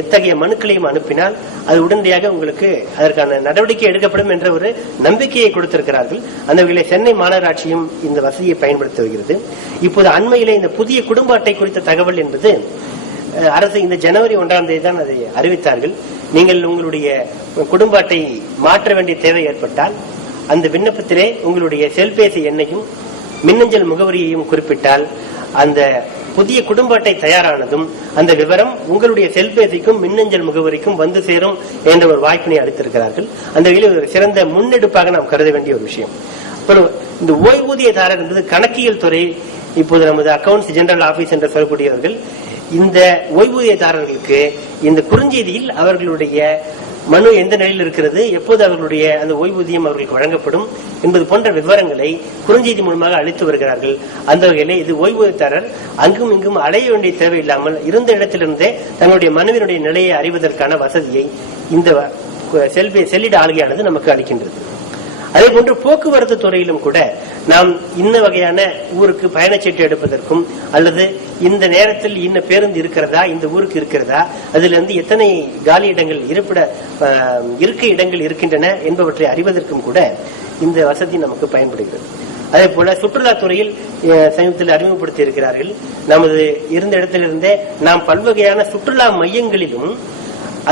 எத்தகைய மனுக்களையும் அனுப்பினால் அது உடனடியாக உங்களுக்கு அதற்கான நடவடிக்கை எடுக்கப்படும் என்ற ஒரு நம்பிக்கையை கொடுத்திருக்கிறார்கள். அந்த வகையில் சென்னை மாநகராட்சியும் இந்த வசதியை பயன்படுத்தி வருகிறது. இப்போது அண்மையிலே இந்த புதிய குடும்ப அட்டை குறித்த தகவல் என்பது அரசு இந்த ஜனவரி 1ஆம் தேதி தான் அதை அறிவித்தார்கள். நீங்கள் உங்களுடைய குடும்ப அட்டை மாற்ற வேண்டிய தேவை ஏற்பட்டால் அந்த விண்ணப்பத்திலே உங்களுடைய செல்பேசி எண்ணையும் மின்னஞ்சல் முகவரியையும் குறிப்பிட்டால் அந்த புதிய குடும்ப அட்டை தயாரானதும் அந்த விவரம் உங்களுடைய செல்பேசிக்கும் மின்னஞ்சல் முகவரிக்கும் வந்து சேரும் என்ற ஒரு வாய்ப்பினை அளித்திருக்கிறார்கள். அந்த வகையில் ஒரு சிறந்த முன்னெடுப்பாக நாம் கருத வேண்டிய ஒரு விஷயம். அப்புறம் இந்த ஓய்வூதியதாரர் என்பது கணக்கியல் துறை, இப்போது நமது அக்கவுண்ட்ஸ் ஜெனரல் ஆபீஸ் என்று சொல்லக்கூடியவர்கள் இந்த ஓய்வூதியதாரர்களுக்கு இந்த குறுஞ்செய்தியில் அவர்களுடைய மனு எந்த நிலையில் இருக்கிறது, எப்போது அவர்களுடைய அந்த ஓய்வூதியம் அவர்களுக்கு வழங்கப்படும் என்பது போன்ற விவரங்களை குறுஞ்செய்தி மூலமாக அளித்து வருகிறார்கள். அந்த வகையிலே இது ஓய்வூதியதாரர் அங்கும் இங்கும் அலைய வேண்டிய தேவையில்லாமல் இருந்த இடத்திலிருந்தே தங்களுடைய மனுவினுடைய நிலையை அறிவதற்கான வசதியை இந்த செல்லிட ஆளுகையானது நமக்கு அளிக்கின்றது. அதே போன்று போக்குவரத்து துறையிலும் கூட நாம் இன்ன வகையான ஊருக்கு பயணச்சீட்டு எடுப்பதற்கும் அல்லது இந்த நேரத்தில் இன்ன பேருந்து இருக்கிறதா, இந்த ஊருக்கு இருக்கிறதா, அதுல இருந்து எத்தனை காலி இடங்கள் இருக்கை இடங்கள் இருக்கின்றன என்பவற்றை அறிவதற்கும் கூட இந்த வசதி நமக்கு பயன்படுகிறது. அதே போல சுற்றுலாத்துறையில் சமீபத்தில் அறிமுகப்படுத்தி இருக்கிறார்கள். நமது இருந்த இடத்திலிருந்தே நாம் பல்வகையான சுற்றுலா மையங்களிலும்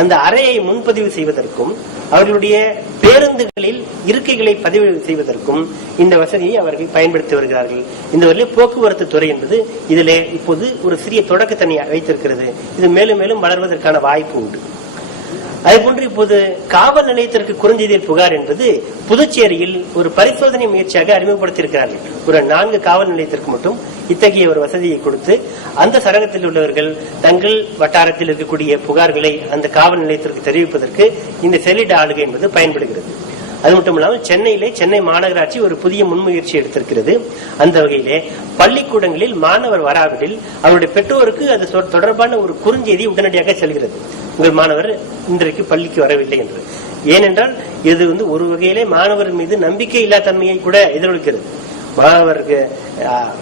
அந்த அறையை முன்பதிவு செய்வதற்கும் அவர்களுடைய பேருந்துகளில் இருக்கைகளை பதிவு செய்வதற்கும் இந்த வசதியை அவர்கள் பயன்படுத்தி வருகிறார்கள். இந்த வகையில் போக்குவரத்து துறை என்பது இதிலே இப்போது ஒரு சிறிய தொடக்கத்தனி வைத்திருக்கிறது. இது மேலும் மேலும் வளர்வதற்கான வாய்ப்பு உண்டு. அதே போன்று இப்போது காவல் நிலையத்திற்கு குறுஞ்செய்தியில் புகார் என்பது புதுச்சேரியில் ஒரு பரிசோதனை முயற்சியாக அறிமுகப்படுத்தியிருக்கிறார்கள். ஒரு 4 காவல் நிலையத்திற்கு மட்டும் இத்தகைய ஒரு வசதியை கொடுத்து அந்த சரகத்தில் உள்ளவர்கள் தங்கள் வட்டாரத்தில் இருக்கக்கூடிய புகார்களை அந்த காவல் நிலையத்திற்கு தெரிவிப்பதற்கு இந்த செல்லிட ஆளுகை என்பது பயன்படுகிறது. அது மட்டும் இல்லாமல் சென்னையிலே சென்னை மாநகராட்சி ஒரு புதிய முன்முயற்சி எடுத்திருக்கிறது. அந்த வகையிலே பள்ளிக்கூடங்களில் மாணவர் வராவிடில் அவருடைய பெற்றோருக்கு அது தொடர்பான ஒரு குறுஞ்செய்தி உடனடியாக செல்கிறது, உங்கள் மாணவர் இன்றைக்கு பள்ளிக்கு வரவில்லை என்று. ஏனென்றால் இது ஒரு வகையிலே மாணவர் மீது நம்பிக்கை இல்லா தன்மையை கூட எதிரொலிக்கிறது. மாணவருக்கு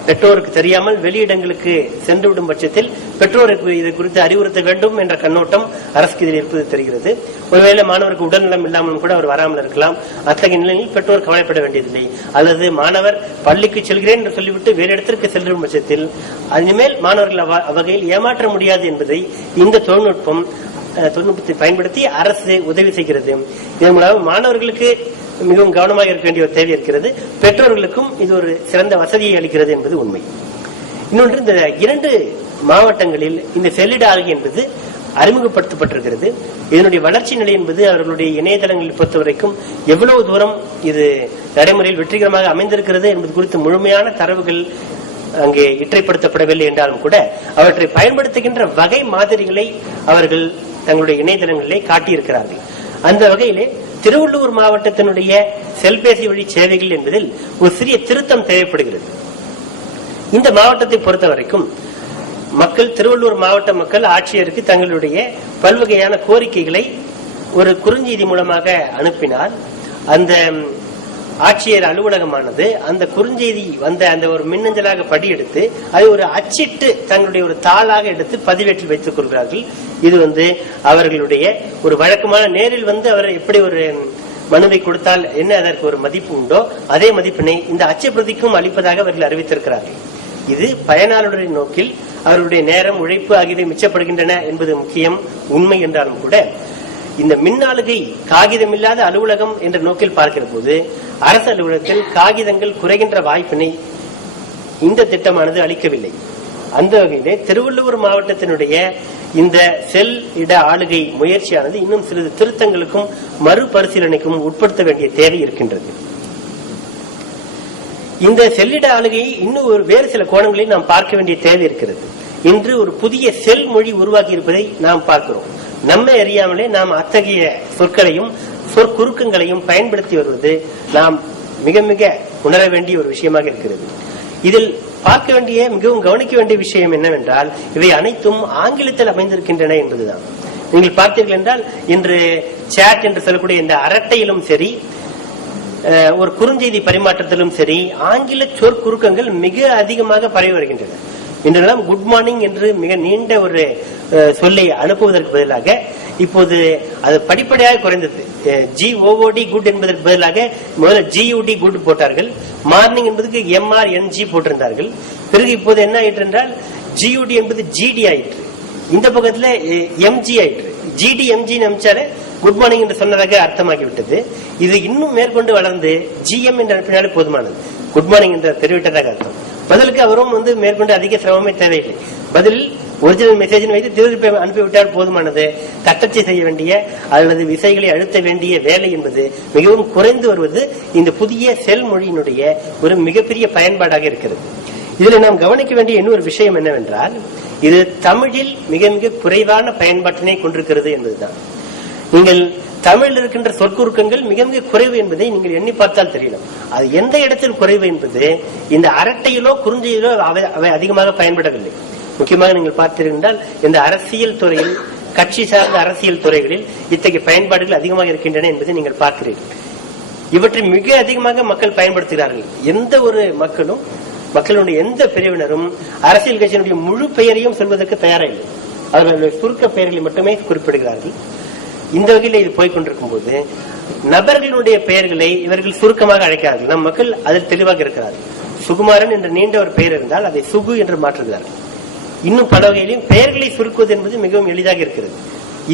பெற்றோருக்கு தெரியாமல் வெளியிடங்களுக்கு சென்று விடும் பட்சத்தில் பெற்றோருக்கு இது குறித்து அறிவுறுத்த வேண்டும் என்ற கண்ணோட்டம் அரசுக்கு இதில் இருப்பது தெரிகிறது. ஒருவேளை மாணவருக்கு உடல்நலம் இல்லாமல் கூட அவர் வராமல் இருக்கலாம். அத்தகைய நிலையில் பெற்றோர் கவலைப்பட வேண்டியதில்லை. அல்லது மாணவர் பள்ளிக்கு செல்கிறேன் என்று சொல்லிவிட்டு வேறு இடத்திற்கு செல்லும் பட்சத்தில் இனிமேல் மாணவர்கள் வகையில் ஏமாற்ற முடியாது என்பதை இந்த தொழில்நுட்பத்தை பயன்படுத்தி அரசு உதவி செய்கிறது. இதன் மூலம் மாணவர்களுக்கு மிகவும் கவனமாக இருக்க வேண்டிய ஒரு தேவை இருக்கிறது. பெற்றோர்களுக்கும் இது ஒரு சிறந்த வசதியை அளிக்கிறது என்பது உண்மை. இன்னொன்று, இந்த 2 மாவட்டங்களில் இந்த செல்லிட ஆளுகை என்பது அறிமுகப்படுத்தப்பட்டிருக்கிறது. இதனுடைய வளர்ச்சி நிலை என்பது அவர்களுடைய இணையதளங்களில் பொறுத்தவரைக்கும் எவ்வளவு தூரம் இது நடைமுறையில் வெற்றிகரமாக அமைந்திருக்கிறது என்பது குறித்து முழுமையான தரவுகள் அங்கே இற்றைப்படுத்தப்படவில்லை என்றாலும் கூட அவற்றை பயன்படுத்துகின்ற வகை மாதிரிகளை அவர்கள் தங்களுடைய இணையதளங்களிலே காட்டியிருக்கிறார்கள். அந்த வகையிலே திருவள்ளூர் மாவட்டத்தினுடைய செல்பேசி வழி சேவைகள் என்பதில் ஒரு சிறிய திருத்தம் தேவைப்படுகிறது. இந்த மாவட்டத்தை பொறுத்த வரைக்கும் மக்கள், திருவள்ளூர் மாவட்ட மக்கள் ஆட்சியருக்கு தங்களுடைய பல்வகையான கோரிக்கைகளை ஒரு குறுஞ்செய்தி மூலமாக அனுப்பினால் அந்த ஆட்சியர் அலுவலகமானது அந்த குறுஞ்செய்தி வந்த அந்த ஒரு மின்னஞ்சலாக படியெடுத்து அதை ஒரு அச்சிட்டு தங்களுடைய ஒரு தாளாக எடுத்து பதிவேற்றில் வைத்துக் கொள்கிறார்கள். இது அவர்களுடைய ஒரு வழக்கமான நேரில் அவர் எப்படி ஒரு மனுவை கொடுத்தால் என்ன அதற்கு ஒரு மதிப்பு உண்டோ அதே மதிப்பினை இந்த அச்சப்பிரதிக்கும் அளிப்பதாக அவர்கள் அறிவித்திருக்கிறார்கள். இது பயனாளருடைய நோக்கில் அவர்களுடைய நேரம், உழைப்பு ஆகியவை மிச்சப்படுகின்றன என்பது முக்கியம் உண்மை என்றாலும் கூட இந்த மின்னாளுகை காகிதமில்லாத அலுவலகம் என்ற நோக்கில் பார்க்கிற போது அரசு அலுவலகத்தில் காகிதங்கள் குறைகின்ற வாய்ப்பினை இந்த திட்டமானது அளிக்கவில்லை. அந்த வகையிலே திருவள்ளூர் மாவட்டத்தினுடைய இந்த செல் இட ஆளுகை முயற்சியானது இன்னும் சிறிது திருத்தங்களுக்கும் மறுபரிசீலனைக்கும் உட்படுத்த வேண்டிய தேவை இருக்கின்றது. இந்த செல்லிட ஆளுகையை இன்னும் வேறு சில கோணங்களில் நாம் பார்க்க வேண்டிய தேவை இருக்கிறது. இன்று ஒரு புதிய செல் மொழி உருவாக்கி இருப்பதை நாம் பார்க்கிறோம். நம்மை அறியாமலே நாம் அத்தகைய சொற்களையும் சொற்குறுக்கங்களையும் பயன்படுத்தி வருவது நாம் மிக மிக உணர வேண்டிய ஒரு விஷயமாக இருக்கிறது. இதில் பார்க்க வேண்டிய, மிகவும் கவனிக்க வேண்டிய விஷயம் என்னவென்றால் இவை அனைத்தும் ஆங்கிலத்தில் அமைந்திருக்கின்றன என்பதுதான். நீங்கள் பார்த்தீர்கள் என்றால் இன்று சாட் என்று சொல்லக்கூடிய இந்த அரட்டையிலும் சரி, ஒரு குறுஞ்செய்தி பரிமாற்றத்திலும் சரி, ஆங்கில சொற்குறுக்கங்கள் மிக அதிகமாக பரவி வருகின்றன. இன்றெல்லாம் குட் மார்னிங் என்று மிக நீண்ட ஒரு சொல்லை அனுப்புவதற்கு பதிலாக இப்போது அது படிப்படியாக குறைந்தது. GOOD குட் என்பதற்கு பதிலாக முதல்ல GUD குட் போட்டார்கள். மார்னிங் என்பதுக்கு MRNG போட்டிருந்தார்கள். பிறகு இப்போது என்ன ஆயிற்று என்றால் GUD என்பது GD ஆயிற்று. இந்த பக்கத்துல MG ஆயிற்று. GD MG நினைச்சாலே குட் மார்னிங் என்று சொன்னதாக அர்த்தமாகிவிட்டது. இது இன்னும் மேற்கொண்டு வளர்ந்து GM என்று அனுப்பினாலே போதுமானது. குட் மார்னிங் என்று தெரிவித்ததாக அர்த்தம். பதிலுக்கு அவரும் மேற்கொண்டு அதிக சிரமமே தேவையில்லை. பதிலில் ஒரிஜினல் மெசேஜ் வைத்து திருப்பி அனுப்பிவிட்டால் போதுமானது. தட்டச்சு செய்ய வேண்டிய அல்லது விசைகளை அழுத்த வேண்டிய வேலை என்பது மிகவும் குறைந்து வருவது இந்த புதிய செல் மொழியினுடைய ஒரு மிகப்பெரிய பயன்பாடாக இருக்கிறது. இதுல நாம் கவனிக்க வேண்டிய இன்னொரு விஷயம் என்னவென்றால் இது தமிழில் மிக மிக குறைவான பயன்பாட்டினை கொண்டிருக்கிறது என்பதுதான். நீங்கள் தமிழில் இருக்கின்ற சொற்குறுக்கங்கள் மிக மிக குறைவு என்பதை நீங்கள் எண்ணி பார்த்தால் தெரியலாம். அது எந்த இடத்தில் குறைவு என்பது இந்த அரட்டையிலோ குறுஞ்செய்தியிலோ அவை அதிகமாக பயன்படவில்லை. முக்கியமாக நீங்கள் பார்த்தீர்கள் இந்த அரசியல் துறையில், கட்சி சார்ந்த அரசியல் துறைகளில் இத்தகைய பயன்பாடுகள் அதிகமாக இருக்கின்றன என்பதை நீங்கள் பார்க்கிறீர்கள். இவற்றை மிக அதிகமாக மக்கள் பயன்படுத்துகிறார்கள். எந்த ஒரு மக்களுடைய எந்த பிரிவினரும் அரசியல் கட்சியினுடைய முழு பெயரையும் சொல்வதற்கு தயாரில்லை. அவர்களுடைய சுருக்க பெயர்களை மட்டுமே குறிப்பிடுகிறார்கள். இந்த வகையில் இது போய்கொண்டிருக்கும் போது நபர்களுடைய பெயர்களை இவர்கள் சுருக்கமாக அழைக்கிறார்கள். நம் மக்கள் அதில் தெளிவாக இருக்கிறார்கள். சுகுமாரன் என்ற நீண்ட ஒரு பெயர் இருந்தால் அதை சுகு என்று மாற்றுகிறார்கள். இன்னும் பல வகையிலும் பெயர்களை சுருக்குவது என்பது மிகவும் எளிதாக இருக்கிறது.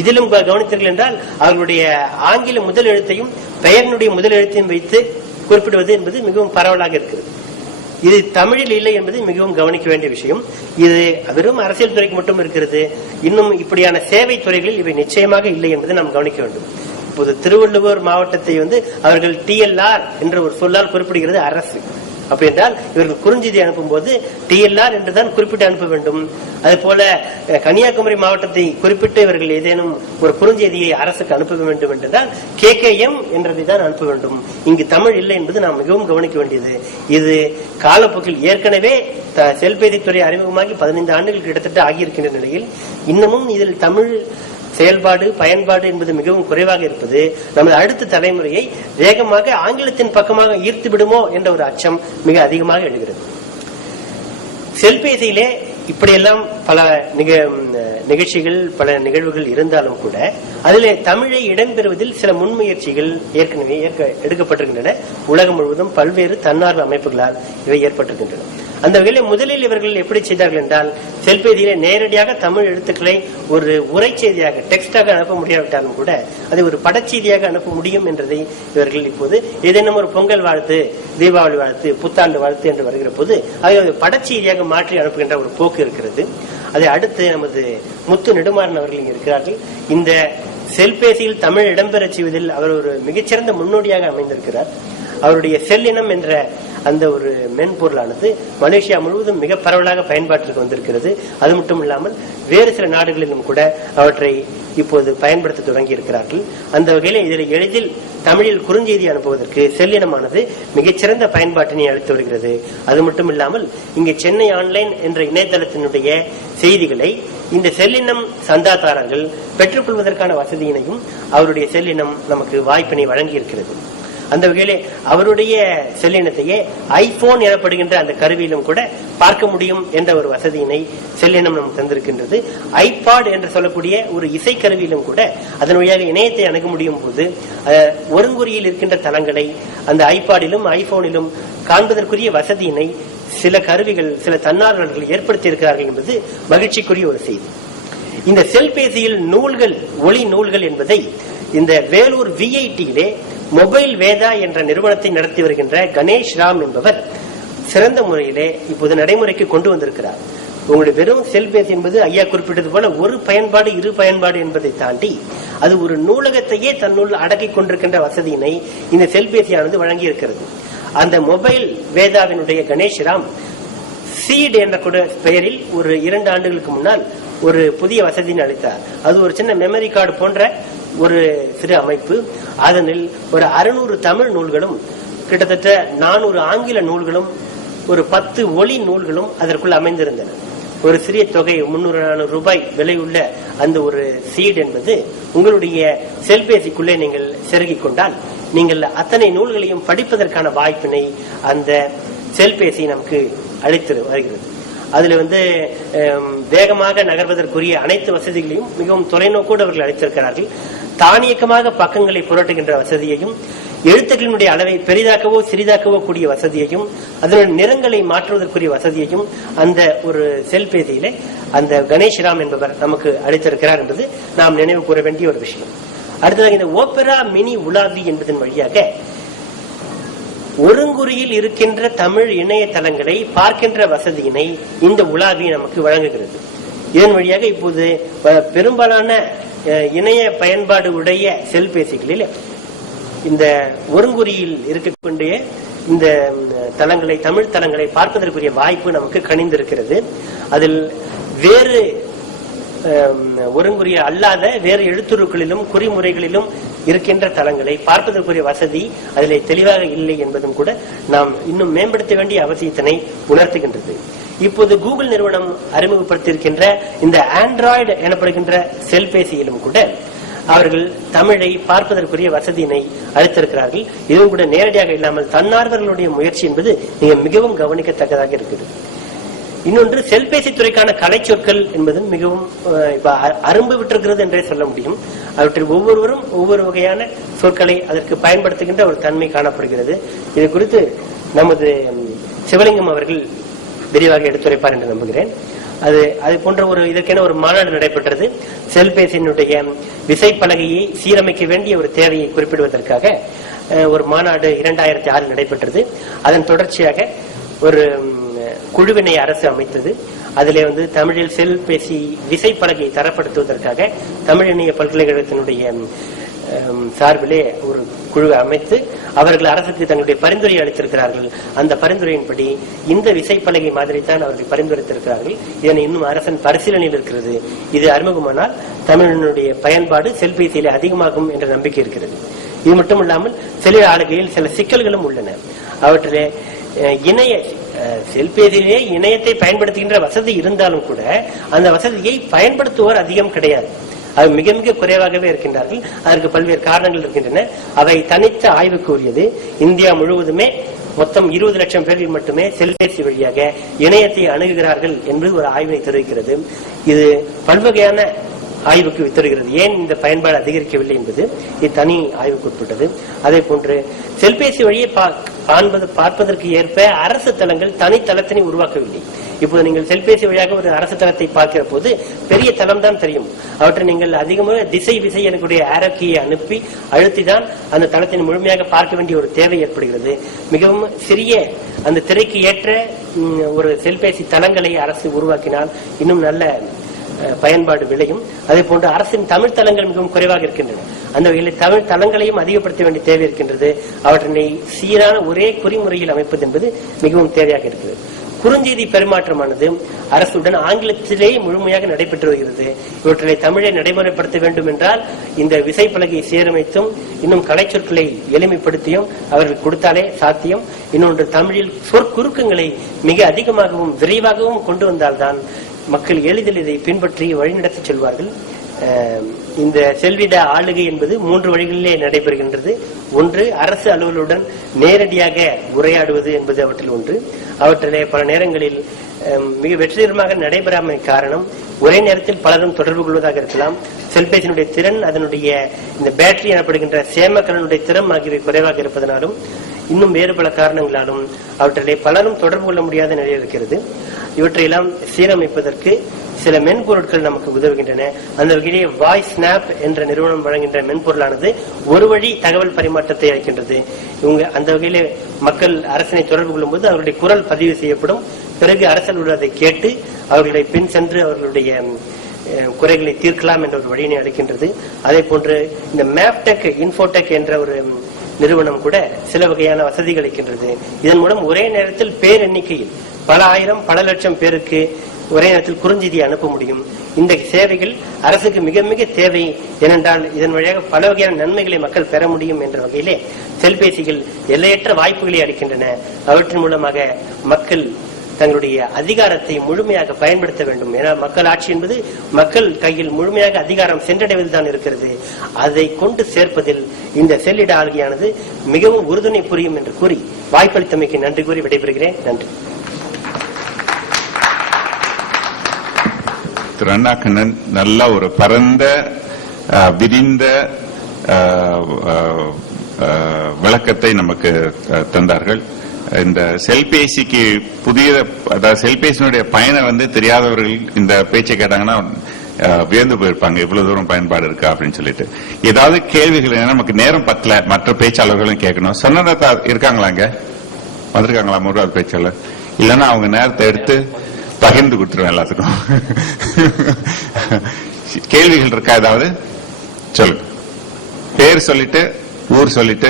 இதிலும் கவனித்தீர்கள் என்றால் அவர்களுடைய ஆங்கில முதல் எழுத்தையும் பெயரினுடைய முதல் எழுத்தையும் வைத்து குறிப்பிடுவது என்பது மிகவும் பரவலாக இருக்கிறது. இது தமிழில் இல்லை என்பது மிகவும் கவனிக்க வேண்டிய விஷயம். இது வெறும் அரசியல் துறைக்கு மட்டும் இருக்கிறது. இன்னும் இப்படியான சேவை துறைகளில் இவை நிச்சயமாக இல்லை என்பதை நாம் கவனிக்க வேண்டும். இப்போது திருவள்ளுவர் மாவட்டத்தை அவர்கள் TLR என்ற ஒரு சொல்லால் குறிப்பிடுகிறது அரசு. அப்படி என்றால் இவர்கள் குறுஞ்செய்தி அனுப்பும் போது TLR என்றுதான் குறிப்பிட்டு அனுப்ப வேண்டும். அது போல கன்னியாகுமரி மாவட்டத்தை குறிப்பிட்டு இவர்கள் ஏதேனும் ஒரு குறுஞ்செய்தியை அரசுக்கு அனுப்ப வேண்டும் என்றால் KKM என்றதை தான் அனுப்ப வேண்டும். இங்கு தமிழ் இல்லை என்பது நாம் மிகவும் கவனிக்க வேண்டியது. இது காலப்போக்கில் ஏற்கனவே செல்பேசித்துறை அறிமுகமாகி 15 ஆண்டுகள் கிட்டத்தட்ட ஆகியிருக்கின்ற நிலையில் இன்னமும் இதில் தமிழ் செயல்பாடு பயன்பாடு என்பது மிகவும் குறைவாக இருப்பது நமது அடுத்த தலைமுறையை வேகமாக ஆங்கிலத்தின் பக்கமாக ஈர்த்து விடுமோ என்ற ஒரு அச்சம் மிக அதிகமாக எழுகிறது. செல்பேசியிலே இப்படியெல்லாம் பல நிகழ்ச்சிகள், பல நிகழ்வுகள் இருந்தாலும் கூட அதிலே தமிழை இடம்பெறுவதில் சில முன்முயற்சிகள் ஏற்கனவே எடுக்கப்பட்டிருக்கின்றன. உலகம் முழுவதும் பல்வேறு தன்னார்வ அமைப்புகளால் இவை ஏற்பட்டிருக்கின்றன. அந்த வகையில் முதலில் இவர்கள் எப்படி செய்தார்கள் என்றால் செல்பேசியிலே நேரடியாக தமிழ் எழுத்துக்களை ஒரு உரை செய்தியாக டெக்ஸ்டாக அனுப்ப முடியாவிட்டாலும் கூட அதை ஒரு படச்செய்தியாக அனுப்ப முடியும் என்றதை இவர்கள் இப்போது ஏதேனும் ஒரு பொங்கல் வாழ்த்து, தீபாவளி வாழ்த்து, புத்தாண்டு வாழ்த்து என்று வருகிற போது அதை படச்செய்தியாக மாற்றி அனுப்புகின்ற ஒரு போக்கு இருக்கிறது. அதை அடுத்து நமது முத்து நெடுமாறன் அவர்கள் இங்கே இருக்கிறார்கள். இந்த செல்பேசியில் தமிழ் இடம்பெற செய்வதில் அவர் ஒரு மிகச்சிறந்த முன்னோடியாக அமைந்திருக்கிறார். அவருடைய செல்லினம் என்ற அந்த ஒரு மென்பொருளானது மலேசியா முழுவதும் மிக பரவலாக பயன்பாட்டிற்கு வந்திருக்கிறது. அது மட்டும் இல்லாமல் வேறு சில நாடுகளிலும் கூட அவற்றை இப்போது பயன்படுத்த தொடங்கி இருக்கிறார்கள். அந்த வகையில் இதில் எளிதில் தமிழில் குறுஞ்செய்தி அனுப்புவதற்கு செல்லினமானது மிகச்சிறந்த பயன்பாட்டினை அளித்து வருகிறது. அது மட்டும் இல்லாமல் இங்கே சென்னை ஆன்லைன் என்ற இணையதளத்தினுடைய செய்திகளை இந்த செல்லினம் சந்தாதாரர்கள் பெற்றுக்கொள்வதற்கான வசதியினையும் அவருடைய செல்லினம் நமக்கு வாய்ப்பினை வழங்கி இருக்கிறது. அந்த வகையிலே அவருடைய செல்லினத்தையே ஐபோன் எனப்படுகின்ற அந்த கருவியிலும் கூட பார்க்க முடியும் என்ற ஒரு வசதியினை செல்லினம் நமக்கு தந்திருக்கின்றது. ஐபாட் என்று சொல்லக்கூடிய ஒரு இசை கருவியிலும் கூட அதன் வழியாக இணையத்தை அணுக முடியும் போது ஒருங்குறியில் இருக்கின்ற தளங்களை அந்த ஐபாடிலும் ஐபோனிலும் காண்பதற்குரிய வசதியினை சில கருவிகள் சில தன்னார்வலர்கள் ஏற்படுத்தி இருக்கிறார்கள் என்பது மகிழ்ச்சிக்குரிய ஒரு செய்தி. இந்த செல்பேசியில் நூல்கள் ஒளி நூல்கள் என்பதை இந்த வேலூர் VITயிலே மொபைல் வேதா என்ற நிறுவனத்தை நடத்தி வருகின்ற கணேஷ் ராம் என்பவர் சிறந்த முறையிலே இப்போது நடைமுறைக்கு கொண்டு வந்திருக்கிறார். உங்களுடைய வெறும் செல்பேசி என்பது ஐயா குறிப்பிட்டது போல ஒரு பயன்பாடு இரு பயன்பாடு என்பதை தாண்டி அது ஒரு நூலகத்தையே தன்னுள் அடக்கிக் கொண்டிருக்கின்ற வசதியினை இந்த செல்பேசியானது வழங்கி இருக்கிறது. அந்த மொபைல் வேதாவினுடைய கணேஷ் ராம் சீட் என்ற பெயரில் ஒரு 2 ஆண்டுகளுக்கு முன்னால் ஒரு புதிய வசதியை அளித்தார். அது ஒரு சின்ன மெமரி கார்டு போன்ற ஒரு சிறு அமைப்பு. அதனில் ஒரு 600 தமிழ் நூல்களும் கிட்டத்தட்ட 400 ஆங்கில நூல்களும் ஒரு 10 ஒளி நூல்களும் அதற்குள் அமைந்திருந்தன. ஒரு சிறிய தொகை 300-400 ரூபாய் விலையுள்ள அந்த ஒரு சீட் என்பது உங்களுடைய செல்பேசிக்குள்ளே நீங்கள் செருகிக் கொண்டால் நீங்கள் அத்தனை நூல்களையும் படிப்பதற்கான வாய்ப்பினை அந்த செல்பேசி நமக்கு அளித்து வருகிறது. அதுல வேகமாக நகர்வதற்குரிய அனைத்து வசதிகளையும் மிகவும் தொலைநோக்கோடு அவர்கள் அளித்திருக்கிறார்கள். தானியக்கமாக பக்கங்களை புரட்டுகின்ற வசதியையும் எழுத்துக்களினுடைய அளவை பெரிதாக்கவோ சிறிதாக்கவோ கூடிய வசதியையும் அதனுடைய நிறங்களை மாற்றுவதற்குரிய வசதியையும் அந்த ஒரு செல்பேசியில அந்த கணேஷ் ராம் என்பவர் நமக்கு அளித்திருக்கிறார் என்பது நாம் நினைவு கூற வேண்டிய ஒரு விஷயம். அடுத்ததாக இந்த ஓபெரா மினி உலாவி என்பதன் வழியாக ஒருங்குறியில் இருக்கின்ற தமிழ் இணையதளங்களை பார்க்கின்ற வசதியினை இந்த உலாவி நமக்கு வழங்குகிறது. இதன் வழியாக இப்போது பெரும்பாலான இணைய பயன்பாடு உடைய செல்பேசிகளில் இந்த ஒருங்குறியில் இருக்கக்கூடிய இந்த தளங்களை தமிழ் தளங்களை பார்ப்பதற்குரிய வாய்ப்பு நமக்கு கணிந்திருக்கிறது. அதில் வேறு ஒருங்குறிய அல்லாத வேறு எழுத்துருக்களிலும் குறிமுறைகளிலும் இருக்கின்ற தளங்களை பார்ப்பதற்குரிய வசதி அதில் தெளிவாக இல்லை என்பதும் கூட நாம் இன்னும் மேம்படுத்த வேண்டிய அவசியத்தினை உணர்த்துகின்றது. இப்போது கூகுள் நிறுவனம் அறிமுகப்படுத்தியிருக்கின்ற இந்த ஆண்ட்ராய்டு எனப்படுகின்ற செல்பேசியிலும் கூட அவர்கள் தமிழை பார்ப்பதற்குரிய வசதியினை அளித்திருக்கிறார்கள். இதுவும் கூட நேரடியாக இல்லாமல் தன்னார்வர்களுடைய முயற்சி என்பது மிகவும் கவனிக்கத்தக்கதாக இருக்குது. இன்னொன்று செல்பேசி துறைக்கான கலை சொற்கள் என்பதும் மிகவும் அரும்பு விட்டிருக்கிறது என்றே சொல்ல முடியும். அவற்றில் ஒவ்வொருவரும் ஒவ்வொரு வகையான சொற்களை அதற்கு பயன்படுத்துகின்ற ஒரு தன்மை காணப்படுகிறது. இது குறித்து நமது சிவலிங்கம் அவர்கள் விரிவாக எடுத்துரைப்பார் என்று நம்புகிறேன். அது போன்ற இதற்கென ஒரு மாநாடு நடைபெற்றது. செல்பேசியினுடைய விசைப்பலகையை சீரமைக்க வேண்டிய ஒரு தேவையை குறிப்பிடுவதற்காக ஒரு மாநாடு 2006 நடைபெற்றது. அதன் தொடர்ச்சியாக ஒரு குழுவினை அரசு அமைத்தது. அதிலே தமிழில் செல்பேசி விசைப்பலகையை தரப்படுத்துவதற்காக தமிழ் இணைய பல்கலைக்கழகத்தினுடைய சார்பிலே ஒரு குழுவை அமைத்து அவர்கள் அரசுக்கு தங்களுடைய பரிந்துரை அளித்திருக்கிறார்கள். அந்த பரிந்துரையின்படி இந்த விசைப்பலகை மாதிரி தான் அவர்கள் பரிந்துரைத்திருக்கிறார்கள். இதனை இன்னும் அரசின் பரிசீலனையில் இருக்கிறது. இது அறிமுகமானால் தமிழனுடைய பயன்பாடு செல்பேசியிலே அதிகமாகும் என்ற நம்பிக்கை இருக்கிறது. இது மட்டும் இல்லாமல் சில ஆளுகையில் சில சிக்கல்களும் உள்ளன. அவற்றிலே செல்பேசியிலே இணையத்தை பயன்படுத்துகின்ற வசதி இருந்தாலும் கூட அந்த வசதியை பயன்படுத்துவோர் அதிகம் கிடையாது. அது மிக மிக குறைவாகவே இருக்கின்றார்கள். அதற்கு பல்வேறு காரணங்கள் இருக்கின்றன. அவை தனித்த ஆய்வுக்கு உரியது. இந்தியா முழுவதுமே மொத்தம் 20 லட்சம் பேர்கள் மட்டுமே செல்பேசி வழியாக இணையத்தை அணுகுகிறார்கள் என்று ஒரு ஆய்வினை தெரிவிக்கிறது. இது பல்வகையான ஆய்வுக்கு வித்தருகிறது. ஏன் இந்த பயன்பாடு அதிகரிக்கவில்லை என்பது இது தனி ஆய்வுக்கு உட்பட்டது. அதே போன்று செல்பேசி வழியை பார்ப்பதற்கு ஏற்ப அரசு தளங்கள் தனித்தளத்தினை உருவாக்கவில்லை. இப்போது நீங்கள் செல்பேசி வழியாக ஒரு அரசு தளத்தை பார்க்கிற போது பெரிய தளம் தான் தெரியும். அவற்றை நீங்கள் அதிகமாக திசை விசை எனக்குடைய ஆரோக்கியை அனுப்பி அழுத்திதான் அந்த தளத்தினை முழுமையாக பார்க்க வேண்டிய ஒரு தேவை ஏற்படுகிறது. மிகவும் சிறிய அந்த திரைக்கு ஏற்ற ஒரு செல்பேசி தளங்களை அரசு உருவாக்கினால் இன்னும் நல்ல பயன்பாடு விளையும். அதே போன்று அரசின் தமிழ் தளங்கள் மிகவும் குறைவாக இருக்கின்றன. அந்த வகையில் தமிழ் தளங்களையும் அதிகப்படுத்த வேண்டிய தேவை இருக்கின்றது. அவற்றினை சீரான ஒரே குறிமுறையில் அமைப்பது என்பது மிகவும் தேவையாக இருக்கிறது. குறுஞ்செய்தி பரிமாற்றமானது அரசுடன் ஆங்கிலத்திலேயே முழுமையாக நடைபெற்று வருகிறது. இவற்றை தமிழை நடைமுறைப்படுத்த வேண்டும் என்றால் இந்த விசைப்பலகையை சீரமைத்தும் இன்னும் கலைச்சொற்களை எளிமைப்படுத்தியும் அவர்கள் கொடுத்தாலே சாத்தியம். இன்னொன்று, தமிழில் சொற்குறுக்கங்களை மிக அதிகமாகவும் விரைவாகவும் கொண்டு வந்தால்தான் மக்கள் எளிதில் இதை பின்பற்றி வழிநடத்தி செல்வார்கள். இந்த செல்விட ஆளுகை என்பது 3 வழிகளிலே நடைபெறுகின்றது. ஒன்று, அரசு அலுவலருடன் நேரடியாக உரையாடுவது என்பது அவற்றில் ஒன்று. அவற்றிலே பல நேரங்களில் மிக வெற்றிகரமாக நடைபெறாமை காரணம் ஒரே நேரத்தில் பலரும் தொடர்பு கொள்வதாக இருக்கலாம். செல்பேசியினுடைய திறன், அதனுடைய இந்த பேட்டரி எனப்படுகின்ற சேமக்கலனுடைய திறன் ஆகியவை குறைவாக இருப்பதனாலும் இன்னும் வேறு பல காரணங்களாலும் அவற்றிலே பலரும் தொடர்பு கொள்ள முடியாத நிலை இருக்கிறது. இவற்றையெல்லாம் சீரமைப்பதற்கு சில மென்பொருட்கள் நமக்கு உதவுகின்றன. அந்த வகையிலே வாய்ஸ் ஸ்னாப் என்ற நிறுவனம் வழங்குகின்ற மென்பொருளானது ஒரு வழி தகவல் பரிமாற்றத்தை அளிக்கின்றது. இவங்க அந்த வகையிலே மக்கள் அரசினை தொடர்பு கொள்ளும் போது அவர்களுடைய குரல் பதிவு செய்யப்படும். பிறகு அரசல் உள்ளதை கேட்டு அவர்களை பின் சென்று அவர்களுடைய குறைகளை தீர்க்கலாம் என்ற ஒரு வழியினை அளிக்கின்றது. அதே போன்று இந்த மேப்டெக் இன்ஃபோடெக் என்ற ஒரு நிறுவனம் கூட சில வகையான வசதிகள் அளிக்கின்றது. இதன் மூலம் ஒரே நேரத்தில் பேரெண்ணிக்கையில் பல ஆயிரம் பல லட்சம் பேருக்கு ஒரே நேரத்தில் குறுஞ்செய்தியை அனுப்ப முடியும். இந்த சேவைகள் அரசுக்கு மிக மிக தேவை. ஏனென்றால் இதன் வழியாக பல வகையான நன்மைகளை மக்கள் பெற முடியும் என்ற வகையிலே செல்பேசிகள் எல்லையற்ற வாய்ப்புகளை அளிக்கின்றன. அவற்றின் மூலமாக மக்கள் தங்களுடைய அதிகாரத்தை முழுமையாக பயன்படுத்த வேண்டும். ஏன்னா மக்கள் ஆட்சி என்பது மக்கள் கையில் முழுமையாக அதிகாரம் சென்றடைவதுதான் இருக்கிறது. அதை கொண்டு சேர்ப்பதில் இந்த செல்லிட ஆளுகையானது மிகவும் உறுதுணை புரியும் என்று கூறி வாய்ப்பளித்தமைக்கு நன்றி கூறி விடைபெறுகிறேன். நன்றி. திரு அண்ணாக்கண்ணன் நல்ல ஒரு பரந்த விரிந்த விளக்கத்தை நமக்கு தந்தார்கள். இந்த செல்பேசிக்கு புதிய, அதாவது செல்பேசியினுடைய பயனை தெரியாதவர்கள் இந்த பேச்சை கேட்டாங்கன்னா வியந்து போயிருப்பாங்க, இவ்வளவு தூரம் பயன்பாடு இருக்கா அப்படின்னு சொல்லிட்டு. ஏதாவது கேள்விகள் நமக்கு நேரம் பத்தல, மற்ற பேச்சாளர்களும் கேட்கணும். சொன்னதா இருக்காங்களாங்க, வந்திருக்காங்களா 3வது பேச்சாளர்? இல்லைன்னா அவங்க நேரத்தை எடுத்து பகிர்ந்து கொடுத்துருவேன் எல்லாத்துக்கும். கேள்விகள் இருக்கா? ஏதாவது சொல்லுங்க. பேர் சொல்லிட்டு ஊர் சொல்லிட்டு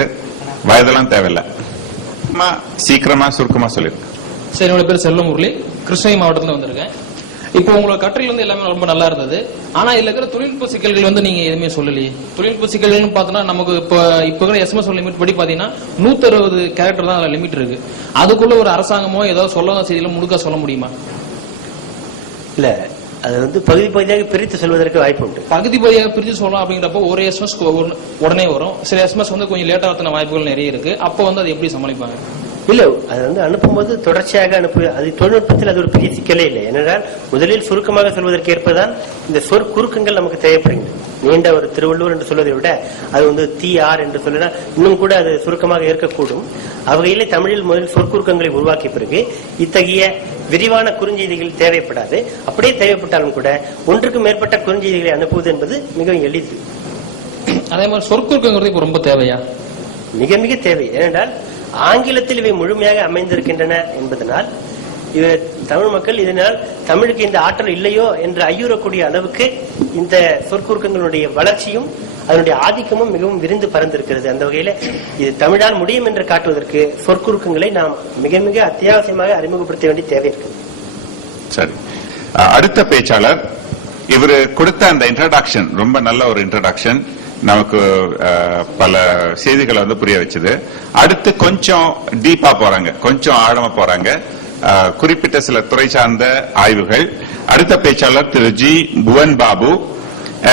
வயதெல்லாம் தேவையில்லை, சீக்கிரமா சுருக்கமா சொல்லிருங்க. சரி, என்னோட பேர் செல்வமுரளி, கிருஷ்ணகிரி மாவட்டத்துல வந்திருக்கேன். இப்போ உங்களோட கட்டுரையில் எல்லாமே ரொம்ப நல்லா இருந்தது. ஆனா இதுல இருக்கிற தொழில்நுட்ப சிக்கல்கள் நீங்க எதுவுமே சொல்லலையே. தொழில்நுட்ப சிக்கல்கள்னு பார்த்தோம்னா நமக்கு இப்ப எஸ்எம்எஸ் லிமிட் படி பாத்தீங்கன்னா 160 கேரக்டர் தான் லிமிட் இருக்கு. அதுக்குள்ள ஒரு அரசாங்கமோ ஏதாவது சொல்ல செய்தியில முழுக்க சொல்ல முடியுமா? இல்ல, அது பகுதி பகுதியாக பிரித்து சொல்வதற்கு வாய்ப்பு உண்டு. பகுதி பகுதியாக பிரித்து சொல்லலாம் அப்படிங்கிறப்போ ஒரு எஸ்எம்எஸ் உடனே வரும், சில எஸ்எம்எஸ் கொஞ்சம் லேட்டா வரத்தின வாய்ப்புகள் நிறைய இருக்கு. அப்போ அது எப்படி சமாளிப்பாங்க? இல்ல, அது அனுப்பும்போது தொடர்ச்சியாக அது தொழில்நுட்பத்தில் அது ஒரு பெரிய சிக்கலே இல்லை. ஏனென்றால் முதலில் சுருக்கமாக சொல்வதற்கு ஏற்பதான் இந்த சொற்குறுக்கங்கள் நமக்கு தேவைப்படுகின்றன. நீண்ட ஒரு திருவள்ளுவர் என்று சொல்வதை விட அது TR என்று சொல்லினா இன்னும் கூட அது சுருக்கமாக இருக்கக்கூடும். அவ்வகையிலே தமிழில் முதலில் சொற்குறுக்கங்களை சொற்குறுக்கங்களை பிறகு இத்தகைய விரிவான குறுஞ்செய்திகள் தேவைப்படாது. அப்படியே தேவைப்பட்டாலும் கூட ஒன்றுக்கு மேற்பட்ட குறுஞ்செய்திகளை அனுப்புவது என்பது மிகவும் எளிது. அதே மாதிரி சொற்குறுக்கங்கிறது ரொம்ப தேவையா? மிக மிக தேவை. ஏனென்றால் ஆங்கிலத்தில் இவை முழுமையாக அமைந்திருக்கின்றன என்பதனால் தமிழ் மக்கள் இதனால் தமிழுக்கு இந்த ஆற்றல் இல்லையோ என்று ஐயுறக்கூடிய அளவுக்கு இந்த சொற்குறுக்கங்களுடைய வளர்ச்சியும் அதனுடைய ஆதிக்கமும் மிகவும் விரிந்து பறந்திருக்கிறது. அந்த வகையில இது தமிழால் முடியும் என்று காட்டுவதற்கு சொற்குறுக்கங்களை நாம் மிக மிக அத்தியாவசியமாக அறிமுகப்படுத்த வேண்டிய தேவை இருக்கு. சரி, அடுத்த பேச்சாளர் இவரு கொடுத்த அந்த இன்ட்ரோடக்ஷன் ரொம்ப நல்ல ஒரு இன்ட்ரோடக்ஷன், நமக்கு பல செய்திகளை புரிய வச்சது. அடுத்து கொஞ்சம் டீப்பா போறாங்க, கொஞ்சம் ஆழமா போறாங்க, குறிப்பிட்ட சில துறை சார்ந்த ஆய்வுகள். அடுத்த பேச்சாளர் திரு G. Bhuvan Babu,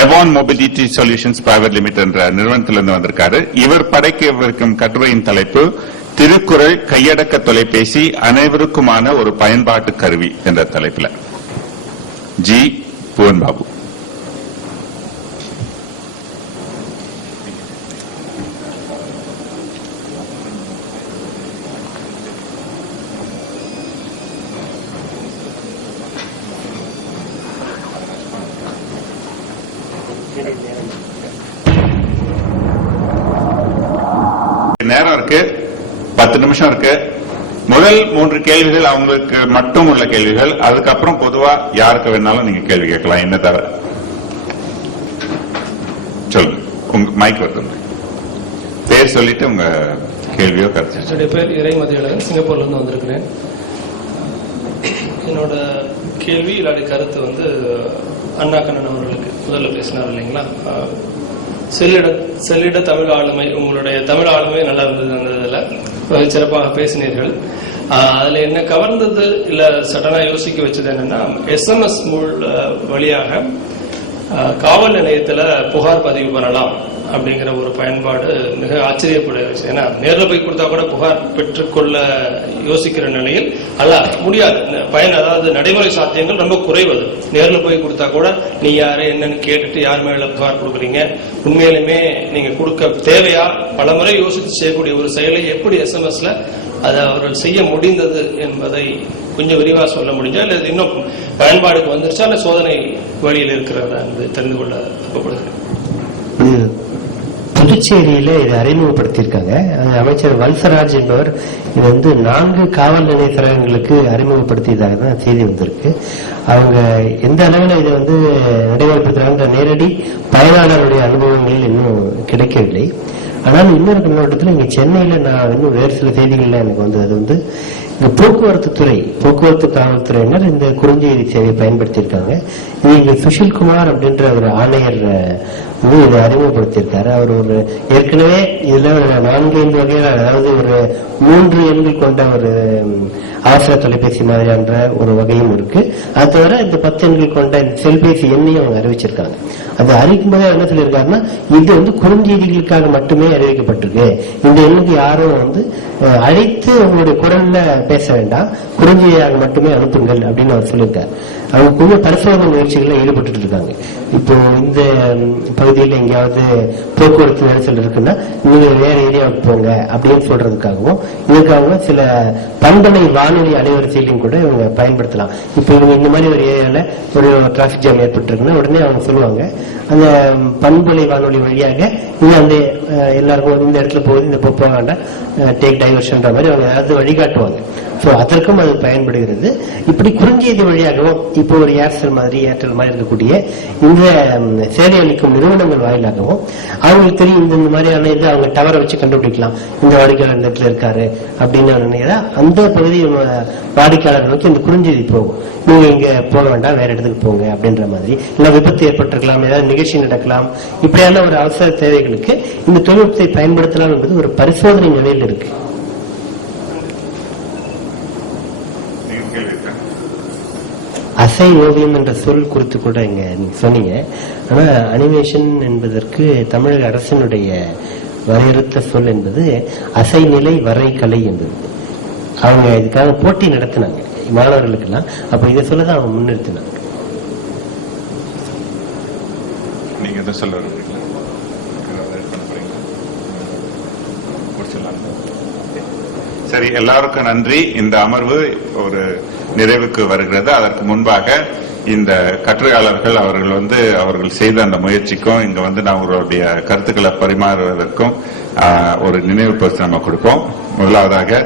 எவான் mobility solutions private limited என்ற நிறுவனத்திலிருந்து வந்திருக்காரு. இவர் படைக்கவிருக்கும் கட்டுரையின் தலைப்பு திருக்குறள் கையடக்க தொலைபேசி அனைவருக்குமான ஒரு பயன்பாட்டு கருவி என்ற தலைப்பில். G. புவன் பாபு. நேரம் இருக்கு, 10 நிமிஷம் இருக்கு. முதல் 3 கேள்விகள் அவங்களுக்கு மட்டும் உள்ள கேள்விகள். அதுக்கப்புறம் பொதுவா யாருக்கு வேணாலும் நீங்க கேள்வி கேட்கலாம். என்ன தவிர சொல்லுங்க, உங்க மைக் வருது, பேர் சொல்லிட்டு உங்க கேள்வியோ கருத்து. என்னுடைய பேர் இறைமதியழகன், சிங்கப்பூர்ல இருந்து வந்திருக்கிறேன். என்னோட கேள்வி இல்லாத கருத்து வந்து அண்ணா கண்ணன் அவர்களுக்கு முதல்ல பேசினார் இல்லைங்களா, செல்லிட தமிழ் ஆளுமை, உங்களுடைய தமிழ் ஆளுமை நல்லா இருந்தது, அந்த இதில் சிறப்பாக பேசினீர்கள். அதுல என்ன கவர்ந்தது இல்ல சடனா யோசிக்க வச்சது என்னன்னா, SMS வழியாக காவல் நிலையத்துல புகார் பதிவு பண்ணலாம் அப்படிங்கிற ஒரு பயன்பாடு மிக ஆச்சரியப்பட விஷயம். ஏன்னா நேரில் போய் கொடுத்தா கூட புகார் பெற்றுக்கொள்ள யோசிக்கிற நிலையில் அல்ல முடியாது, அதாவது நடைமுறை சாத்தியங்கள் ரொம்ப குறைவது. நேரில் போய் கொடுத்தா கூட நீ யாரு என்னன்னு கேட்டுட்டு யார் மேல புகார் கொடுக்குறீங்க, உண்மையிலுமே நீங்க கொடுக்க தேவையா, பல முறை யோசித்து செய்யக்கூடிய ஒரு செயலை எப்படி SMSல அதை அவர்கள் செய்ய முடிந்தது என்பதை கொஞ்சம் விரிவா சொல்ல முடிஞ்சா, இல்ல இன்னும் பயன்பாடுக்கு வந்துருச்சா, இல்ல சோதனை வழியில் இருக்கிறதா என்று தெரிந்து கொள்ள விருப்பப்படுகிறேன். புதுச்சேரியில இதை அறிமுகப்படுத்தியிருக்காங்க. அமைச்சர் வல்சராஜ் என்பவர் இது வந்து 4 காவல் நிலைய சரகங்களுக்கு அறிமுகப்படுத்தியதாக தான் செய்தி வந்திருக்கு. அவங்க எந்த அளவில் இதை வந்து நடைமுறைப்படுத்துறாங்க நேரடி பயனாளருடைய அனுபவங்களில் இன்னும் கிடைக்கவில்லை. ஆனால் இன்னொரு கண்ணோட்டத்தில் இங்க சென்னையில நான் இன்னும் வேறு சில செய்திகள்ல எனக்கு வந்து அது வந்து இங்க போக்குவரத்து காவல்துறையினர் இந்த குறுஞ்செய்தி சேவையை பயன்படுத்தியிருக்காங்க. இங்க சுஷில்குமார் அப்படின்ற ஒரு ஆணையர் இதை அறிமுகப்படுத்தியிருக்காரு. அவர் ஒரு ஏற்கனவே இதுல ஒரு 4-5 வகையான, அதாவது ஒரு 3 எண்கள் கொண்ட ஒரு அவசர தொலைபேசி மாதிரியான ஒரு வகையும் இருக்கு. அது தவிர இந்த 10 எண்கள் கொண்ட செல்பேசி எண்ணையும் அவங்க அறிவிச்சிருக்காங்க. அது அறிவிக்கும் போதே என்ன சொல்லியிருக்காருன்னா, இது வந்து குறுஞ்செய்திகளுக்காக மட்டுமே அறிவிக்கப்பட்டிருக்கு, இந்த எண்ணுக்கு யாரும் வந்து அழைத்து உங்களுடைய குரல்ல பேச வேண்டாம், குறுஞ்செய்தியாக மட்டுமே அனுப்புங்கள் அப்படின்னு அவர் சொல்லியிருக்காரு. அவங்க கொஞ்சம் பரிசோதனை முயற்சிகள்ல ஈடுபட்டு இருக்காங்க. இப்போ இந்த பகுதியில் எங்கேயாவது போக்குவரத்து நெரிசல் இருக்குன்னா நீங்க வேற ஏரியாவுக்கு போங்க அப்படின்னு சொல்றதுக்காகவும், இதுக்காகவும் சில பண்பலை வானொலி அலைவரிசையிலையும் கூட இவங்க பயன்படுத்தலாம். இப்போ இவங்க இந்த மாதிரி ஒரு ஏரியால ஒரு டிராபிக் ஜாம் ஏற்பட்டிருக்குன்னா உடனே அவங்க சொல்லுவாங்க, அந்த பண்பலை வானொலி வழியாக இது அந்த எல்லாருக்கும் இந்த இடத்துல போகுது, இந்த போக வேண்டாம், டேக் டைவர்ஷன்ற மாதிரி அவங்க ஏதாவது வழிகாட்டுவாங்க. ஸோ அதற்கும் அது பயன்படுகிறது. இப்படி குறுஞ்செய்தி வழியாகவும் இப்போ ஒரு ஏர்டெல் மாதிரி இருக்கக்கூடிய இந்த சேவை அளிக்கும் நிறுவனங்கள் வாயிலாகவும் அவங்களுக்கு தெரியும் இந்த மாதிரியான இது அவங்க டவரை வச்சு கண்டுபிடிக்கலாம், இந்த வாடிக்கையாளர் இந்த இடத்துல இருக்காரு அப்படின்னு நினைக்கிறா அந்த பகுதி வாடிக்கையாளர் நோக்கி இந்த குறுஞ்செய்தி போகும், நீங்க இங்க போக வேண்டாம் வேற இடத்துக்கு போங்க அப்படின்ற மாதிரி. இல்ல விபத்து ஏற்பட்டிருக்கலாம், ஏதாவது நிகழ்ச்சி நடக்கலாம், இப்படியான ஒரு அவசர தேவைகளுக்கு இந்த தொழில்நுட்பத்தை பயன்படுத்தலாம் என்பது ஒரு பரிசோதனை நிலையில் இருக்கு. அசை ஓவியம் என்ற சொல் குறித்து கூட இங்க சொன்னீங்க. ஆனா அனிமேஷன் என்பதற்கு தமிழக அரசினுடைய வரையறுத்த சொல் என்பது அசைநிலை வரைகலை என்பது. அவங்க இதுக்காக போட்டி நடத்தினாங்க மாணவர்களுக்கு எல்லாம். அப்ப இதை சொல்லதான் அவங்க முன்னிறுத்தினாங்க. நீங்க எதை சொல்ல சரி, எல்லாருக்கும் நன்றி. இந்த அமர்வு ஒரு நிறைவுக்கு வருகிறது. அதற்கு முன்பாக இந்த கட்டுரையாளர்கள் அவர்கள் செய்த அந்த முயற்சிக்கும் இங்க நான் அவர்களுடைய கருத்துக்களை பரிமாறுவதற்கும் ஒரு நினைவு பரிசு நம்ம கொடுப்போம். முதலாவதாக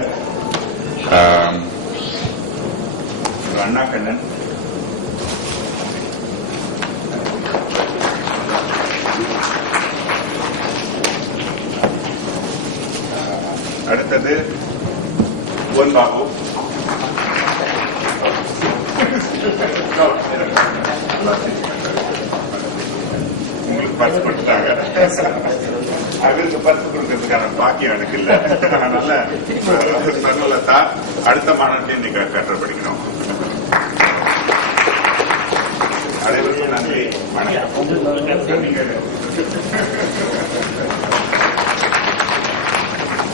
அண்ணா கண்ணன், அடுத்தது பாபு, உங்களுக்கு பரிசு கொடுத்துட்டாங்க. அவருக்கு பரிசு கொடுக்கறதுக்கான பாக்கியம் எனக்கு இல்லை. அதனால சர்வலதா அடுத்த மாநாட்டையும் நீங்க கற்று படிக்கணும். அனைவருக்கும் நன்றி, வணக்கம்.